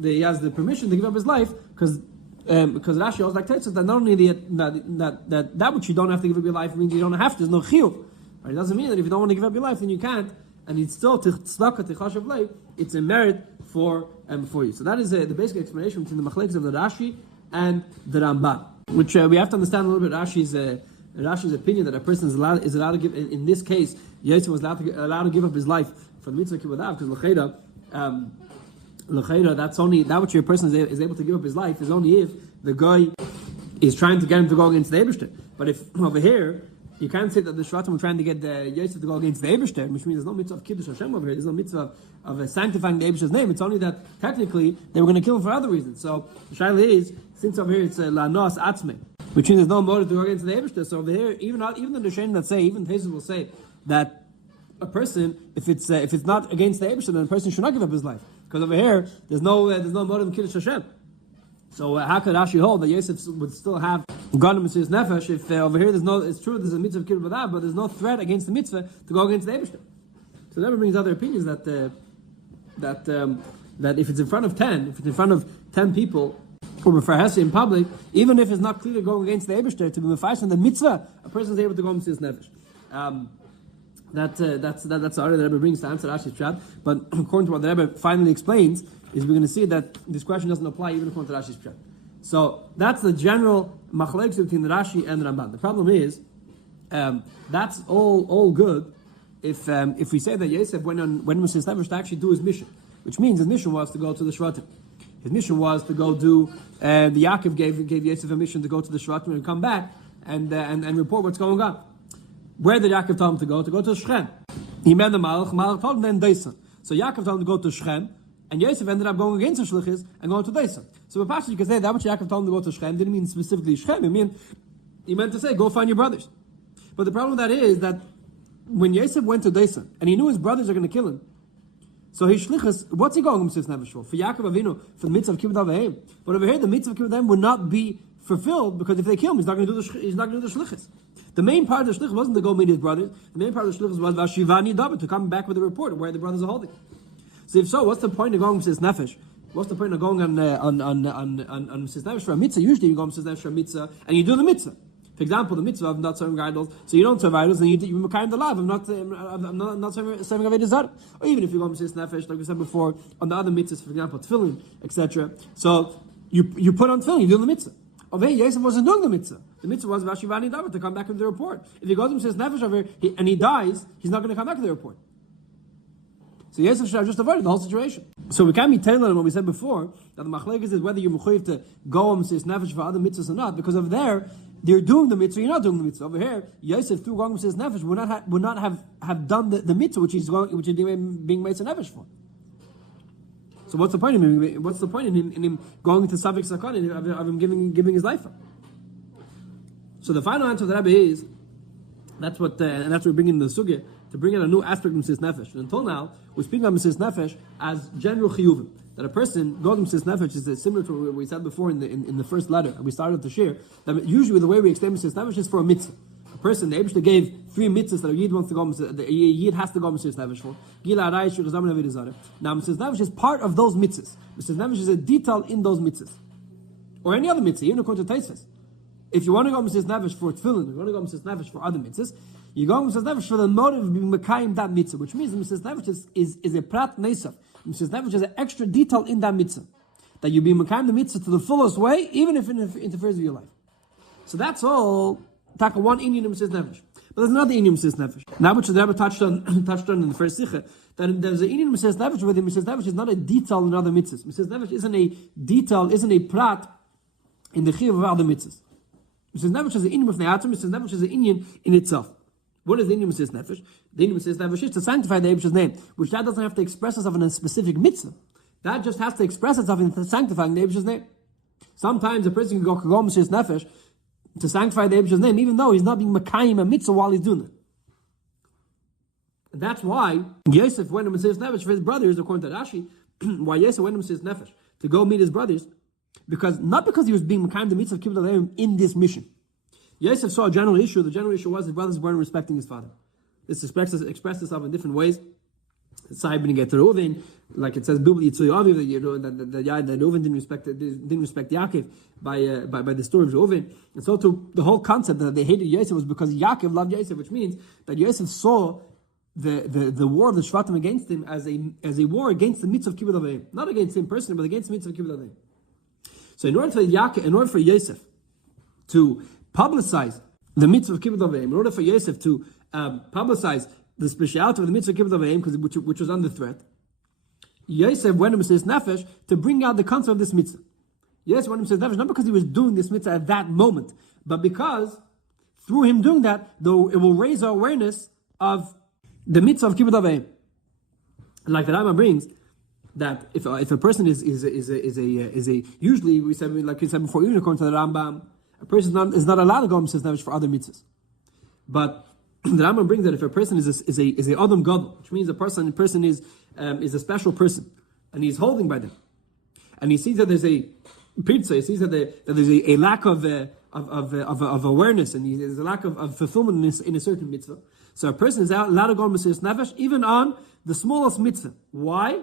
he has the permission to give up his life, because Rashi also like Tetzah that not only that which you don't have to give up your life means you don't have to. There's no chiyuv. Right? It doesn't mean that if you don't want to give up your life, then you can't, and it's still it's a merit for you. So that is the basic explanation between the machlekes of the Rashi and the Ramban, which we have to understand a little bit. Rashi's opinion that a person is allowed to give. In this case, Yosef was allowed to give up his life for the mitzvah Kibbud Av, because l'cheira, that's only that which a person is able to give up his life is only if the guy is trying to get him to go against the Eibishter. But if over here, you can't say that the Shvatim were trying to get Yosef to go against the Eibishter, which means there's no mitzvah of Kiddush Hashem over here. There's no mitzvah of sanctifying the Eibishter's name. It's only that technically they were going to kill him for other reasons. So the shaila is, since over here it's la'nos atzmei, which means there's no motive to go against the Eibishter. So over here, even the Rishonim that say, even Tesis will say that a person, if it's not against the Eibishter, then a person should not give up his life, because over here there's no motive in Kiddush Hashem. So how could Rashi hold that Yosef would still have gone to Mesirus Nefesh if over here it's true there's a mitzvah of Kibbud Av, but there's no threat against the mitzvah to go against the Eibishter. So that brings other opinions that that if it's in front of 10, if it's in front of 10 people, or Mefarhesi in public, even if it's not clearly going against the Eibishter, to be Mefarhesi in the mitzvah, a person is able to go Mesirus Nefesh. That's the order the Rebbe brings to answer Rashi's trap. But according to what the Rebbe finally explains, is we're going to see that this question doesn't apply even according to Rashi's trap. So that's the general machlekes between the Rashi and the Ramban. The problem is that's all good if we say that Yosef went Mesirus Nefesh to actually do his mission, which means his mission was to go to the Shvatim. His mission was to go do. The Yaakov gave Yosef a mission to go to the Shvatim and come back and report what's going on. Where did Yaakov tell him to go? To go to Shechem. He met the Malach told him then Desan. So Yaakov told him to go to Shechem, and Yosef ended up going against the Shlichus and going to Desan. So the passage you can say that which Yaakov told him to go to Shechem didn't mean specifically Shechem. He meant to say go find your brothers. But the problem with that is that when Yosef went to Desan and he knew his brothers are going to kill him, so his Shlichus, what's he going to Mesirus Nefesh for? For Yaakov Avinu, for the mitzvah of Kibbutz Avayim. But over here, the mitzvah of Kibbutz Avayim would not be fulfilled because if they kill him, he's not going to do the Shlichus. The main part of the shlichus wasn't to go meet his brothers. The main part of the shlichus was Vashivani David, to come back with a report of where the brothers are holding. So if so, what's the point of going Mesirus Nefesh? What's the point of going on Mesirus Nefesh for a mitzvah? Usually you go on Mesirus Nefesh for a mitzvah and you do the mitzvah. For example, the mitzvah of not serving idols, so you don't serve idols, and you kind of love. I'm not serving Avodah Zarah. Or even if you go on Mesirus Nefesh, like we said before, on the other mitzvahs, for example, tefillin, etc. So you put on tefillin, you do the mitzvah. Over here, Yosef wasn't doing the mitzvah. The mitzvah was Vashivani David, to come back with the report. If he goes to Mesirus Nefesh over here and he dies, he's not going to come back with the report. So Yosef should have just avoided the whole situation. So we can't be tailored on what we said before, that the machlekes is whether you're mechuyev to go on Mesirus Nefesh for other mitzvahs or not, because over there, they're doing the mitzvah, you're not doing the mitzvah. Over here, Yosef, through going Mesirus Nefesh, would not have done the mitzvah which he's being Mesirus Nefesh for. So what's the point in him? What's the point in him going to Savik Sakon of him giving his life up? So the final answer of the Rebbe is that's what we're bringing in the sugya, to bring in a new aspect of Mesirus Nefesh. And until now, we're speaking about Mesirus Nefesh as general chiyuvim. That a person going to Mesirus Nefesh is similar to what we said before in the first letter, and we started to share that usually the way we explain Mesirus Nefesh is for a mitzvah. A person, the Eibishter gave 3 mitzvahs that a Yid wants to go, the Yid has to go Mesirus Nefesh for. Gila, Arai, Shiur, Zaman, Avodah Zarah. Now, Mesirus Nefesh is part of those mitzvahs. Mesirus Nefesh is a detail in those mitzvahs. Or any other mitzvah, even according to Taisves. If you want to go Mesirus Nefesh for tefillin, you want to go Mesirus Nefesh for other mitzvahs, you go Mesirus Nefesh for the motive of being Mekayim that mitzvah, which means Mesirus Nefesh is a prat neisaf. Mesirus Nefesh is an extra detail in that mitzvah. That you be Mekayim the mitzvah to the fullest way, even if it interferes with your life. So that's all, taka one Indian of Mesirus Nefesh. But there's another Indian Mesirus Nefesh. Now, which the Rebbe touched on in the first Sikha, that there's an Indian Mesirus Nefesh where the Mesirus Nefesh is not a detail in other mitzvahs. Mesirus Nefesh isn't a detail, isn't a prat in the chiyuv of other mitzvahs. Mesirus Nefesh is an Indian of Ne'atzim, Mesirus Nefesh is an Indian in itself. What is the Indian Mesirus Nefesh? The Indian Mesirus Nefesh is to sanctify the Eibishter's name, which that doesn't have to express itself in a specific mitzvah. That just has to express itself in sanctifying the Eibishter's name. Sometimes a person can go Mesirus Nefesh to sanctify the Eibishter's name, even though he's not being Mekayim a mitzvah while he's doing it. And that's why Yosef went to Mesirus Nefesh for his brothers, according to Rashi, why Yosef went to Mesirus Nefesh to go meet his brothers, not because he was being Mekayim the mitzvah of Kibbutz Avayim in this mission. Yosef saw a general issue. The general issue was his brothers weren't respecting his father. This expressed itself in different ways. Sai ben get Reuven, like it says, Bibli Yitzui Aviv, that Reuven didn't respect Yaakov by the story of Reuven. And so to the whole concept that they hated Yosef was because Yaakov loved Yosef, which means that Yosef saw the war of the Shvatim against him as a war against the mitzvah of Kibbutz Avayim, not against him personally, but against the mitzvah of Kibbutz Avayim. So in order for Yosef to publicize the mitzvah of Kibbutz Avayim, in order for Yosef to publicize the speciality of the mitzvah of Kibbutz Avayim, which was under threat, Yosef went to Mesirus Nefesh to bring out the concept of this mitzvah. Yosef went to Mesirus Nefesh not because he was doing this mitzvah at that moment, but because through him doing that, though it will raise our awareness of the mitzvah of Kibbutz Avayim. Like the Rambam brings, that if a person is a usually we said before, even according to the Rambam, a person is not allowed to go Mesirus Nefesh for other mitzvahs. But the Rambam brings that if a person is a Adam Gadol, which means a person is a special person, and he's holding by them, and he sees that there's a pizza, he sees that there's a lack of awareness, and there's a lack of fulfillment in a certain mitzvah. So a person is allowed to go on Mesirus Nefesh even on the smallest mitzvah. Why?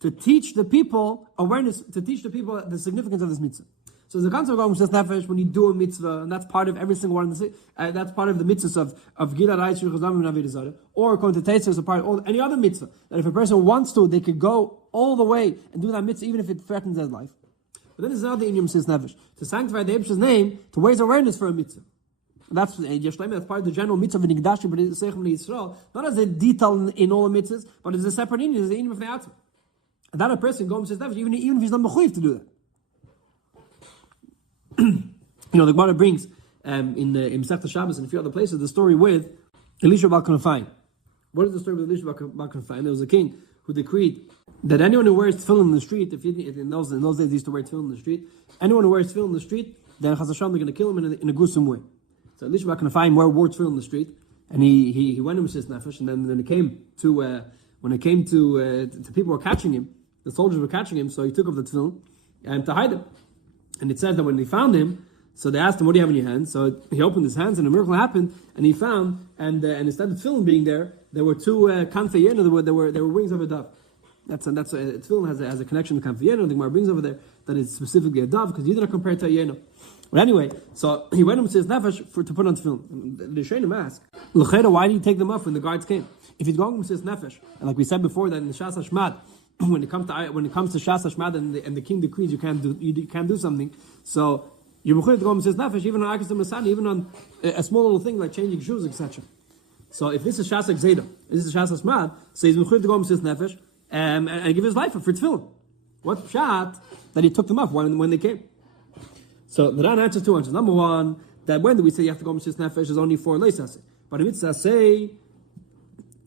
to teach the people awareness, to teach the people the significance of this mitzvah. So the concept of Mesirus Nefesh, when you do a mitzvah, and that's part of every single one of the that's part of the mitzvahs of Gila Rais Shulchazam and Avodah Zarah, or according to Teitzer, is a part of any other mitzvah. That if a person wants to, they could go all the way and do that mitzvah, even if it threatens their life. But then there's another in Mesirus Nefesh, to sanctify the Eibish's name, to raise awareness for a mitzvah. And that's part of the general mitzvah of Nigdashi, but it's Yisrael, not as a detail in all the mitzvahs, but as a separate inyan, as an inyan of the Atzma. And that a person goes Mesirus Nefesh, even if he's not mechuyev to do that. The Gemara brings in Masechta Shabbos and a few other places the story with Elisha Bal Kanafayim. What is the story with Elisha Bal Kanafayim? There was a king who decreed that anyone who wears tefillin in the street, if in those days they used to wear tefillin in the street, anyone who wears tefillin in the street, then Chas Hashem, they're going to kill him in a gruesome way. So Elisha Bal Kanafayim wore tefillin in the street, and he went to Mesirus Nefesh, and then when it came to people were catching him, the soldiers were catching him, so he took off the tefillin and to hide him. And it says that when they found him, so they asked him, "What do you have in your hands?" So he opened his hands, and a miracle happened. And he found, and instead of tefillin being there were two kanfei yeno. There were wings of a dove. That's tefillin has a connection to kanfei yeno. The Gemara brings over there that it's specifically a dove because you didn't compare it to a yeno. But anyway, so he went to Mesirus Nefesh to put on tefillin. The Sheinim asked, "L'chera, why did he take them off when the guards came? If he's going to Mesirus Nefesh, and like we said before, that in the Shas Hashmad, when it comes to Shas Hashmad and the king decrees you can't do something, so you're mechuyev to go Mesirus Nefesh even on Akas Masani, even on a small little thing like changing shoes, etc. So if this is Shas Gzeda, this is Shas Hashmad, so he's mechuyev to go Mesirus Nefesh and give his life for tefillin. What pshat that he took them off when they came? So the Ran answers two answers. Number one, that when do we say you have to go Mesirus Nefesh is only for leisase, but in mitzvah say.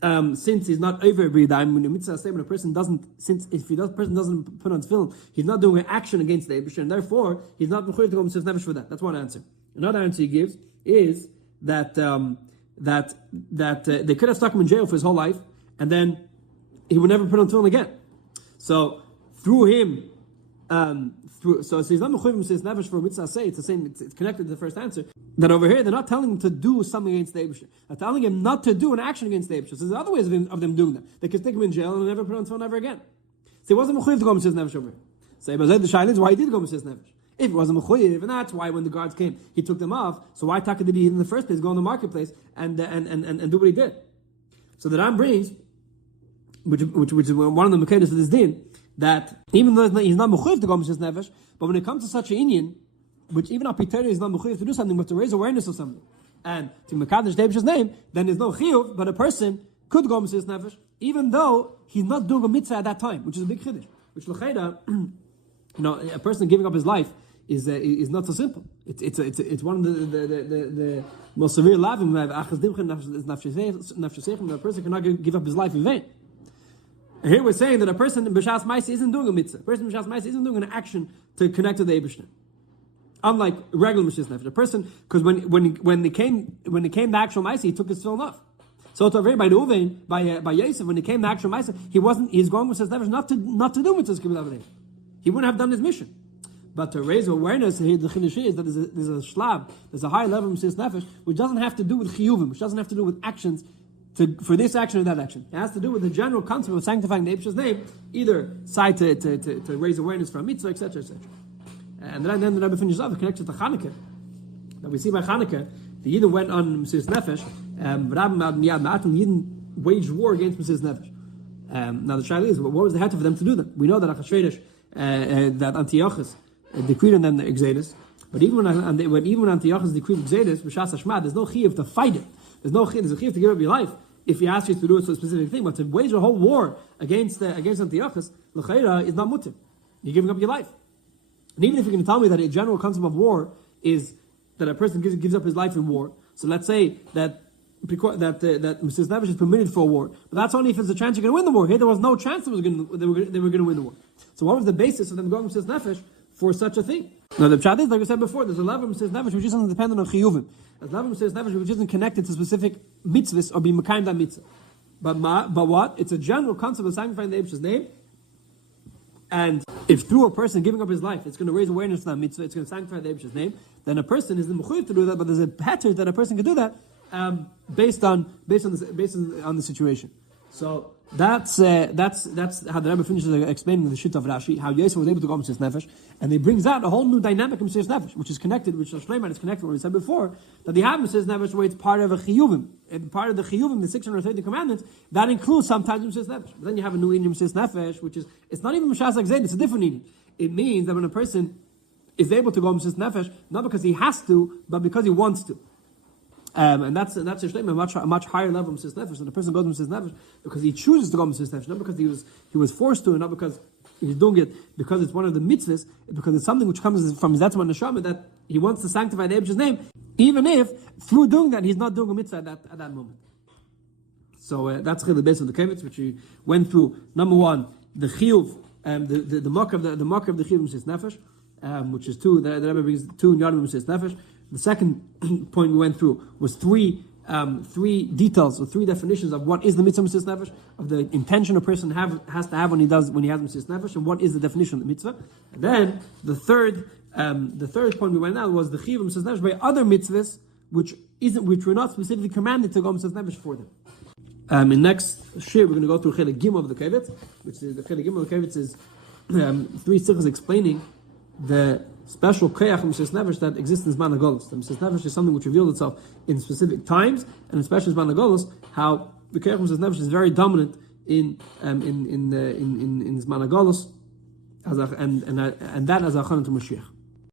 Since he's not over b'yadayim, when the mitzvah say when a person doesn't, person doesn't put on tefillin, he's not doing an action against the Eibusher, and therefore he's not mechuyev to go Mesirus Nefesh for that. That's one answer. Another answer he gives is that they could have stuck him in jail for his whole life, and then he would never put on tefillin again. So through him, so he's not mechuyev Mesirus Nefesh for mitzvah say. It's the same. It's connected to the first answer. That over here they're not telling him to do something against the Eibusher. They're telling him not to do an action against the Eibusher. So there's other ways of them doing that. They could stick him in jail and never put on tefillin ever again. So he wasn't mechuyev to go Mesirus Nefesh over here. So the shaila is why he did go Mesirus Nefesh. If it wasn't mechuyev, and that's why when the guards came, he took them off. So why taka did he in the first place go in the marketplace and do what he did? So the Ram brings, which is one of the mechanisms of this din, that even though he's not mechuyev to go Mesirus Nefesh, but when it comes to such an inyan, which even Apiteri is not mechuyev to do something, but to raise awareness of something, and to mekadosh the Eibusher's name, then there's no chiyuv, but a person could go Mesirus Nefesh, even though he's not doing a mitzvah at that time, which is a big chiddush. Which l'cheda, a person giving up his life is not so simple. It's one of the most severe lavim. A person cannot give up his life in vain. And here we're saying that a person in B'shas Maisi isn't doing a mitzvah. A person in B'shas Maisi isn't doing an action to connect to the Eibusher. Unlike regular Mesirus Nefesh, a person, because when it came the actual Maisi, he took his tefillin off. So it's over by Reuven, by Yosef, when it came the actual Maisi, he's going Mesirus Nefesh not to do mitzvahs kibbutz avdei. He wouldn't have done his mission. But to raise awareness, here the chiddush is that there's a shlab, there's a high level of Mesirus Nefesh, which doesn't have to do with chiyuvim, which doesn't have to do with actions for this action or that action. It has to do with the general concept of sanctifying the Eibusher's name, either side to raise awareness for a mitzvah, etc., etc. And then the Rebbe finishes off, connected to Chanukah. That we see by Chanukah, the Yidden went on Mesirus Nefesh, Yidden waged war against Mesirus Nefesh. Now the shaila is, what was the head for them to do that? We know that Achashverosh, that Antiochus decreed on them the Exodus, but even when Antiochus decreed Exodus, B'shas Hashmad, there's no chiyuv to fight it. There's a chiyuv to give up your life if he asks you to do it for a specific thing. But to wage a whole war against Antiochus, l'chayra is not mutter. You're giving up your life. And even if you're going to tell me that a general concept of war is that a person gives up his life in war, so let's say that Mesirus Nefesh is permitted for a war, but that's only if there's a chance you're going to win the war. Here there was no chance they were going to win the war. So what was the basis of them going Mesirus Nefesh for such a thing? Now the pshat is, like I said before, there's a level of Mesirus Nefesh which isn't dependent on chiyuvim. There's a level of Mesirus Nefesh which isn't connected to specific mitzvahs or be mekayim that mitzvah. But what? It's a general concept of sanctifying the Eibusher's name. And if through a person giving up his life, it's going to raise awareness of that mitzvah, it's going to sanctify the Eibusher's name, then a person is the mechuyev to do that. But there's a pattern that a person can do that based on the situation. So That's how the Rebbe finishes explaining the shit of Rashi, how Yosef was able to go Mesirus Nefesh, and he brings out a whole new dynamic of Mesirus Nefesh, which is connected, which Shleiman is connected, what we said before, that they have Mesirus Nefesh where it's part of a Chiyuvim, and part of the Chiyuvim, the 630 commandments, that includes sometimes Mesirus Nefesh. But then you have a new Indian Mesirus Nefesh, which is, it's not even Meshas Agzaid, it's a different Indian. It means that when a person is able to go Mesirus Nefesh, not because he has to, but because he wants to. And that's a much higher level of Mesirus Nefesh. And the person goes to Mesirus Nefesh because he chooses to go to Mesirus Nefesh, not because he was forced to, and not because he's doing it because it's one of the mitzvahs, because it's something which comes from his Zetzman Neshama that he wants to sanctify the Eibish's name, even if through doing that he's not doing a mitzvah at that moment. So that's really based on the Kovetz, which we went through. Number one, the Chiyuv, the mark of the Chiyuv Mesirus Nefesh, which is two. The Rebbe brings two in Yad Mesirus Nefesh. The second point we went through was three details or three definitions of what is the mitzvah Mesirus Nefesh, of the intention a person has to have when he has Mesirus Nefesh, and what is the definition of the mitzvah. And then the third point we went out was the חיוב Mesirus Nefesh by other mitzvahs which were not specifically commanded to go Mesirus Nefesh for them. In next Shiur, we're going to go through Chelik Gimel of the Kovetz, which is the Chelik Gimel of the Kovetz is 3 sichos explaining the special koyach of Mesirus Nefesh that exists in Zman HaGolus. The Mesirus Nefesh is something which reveals itself in specific times, and especially in Zman HaGolus, how the koyach of Mesirus Nefesh is very dominant in Zman HaGolus, and that as a chana to Mashiach.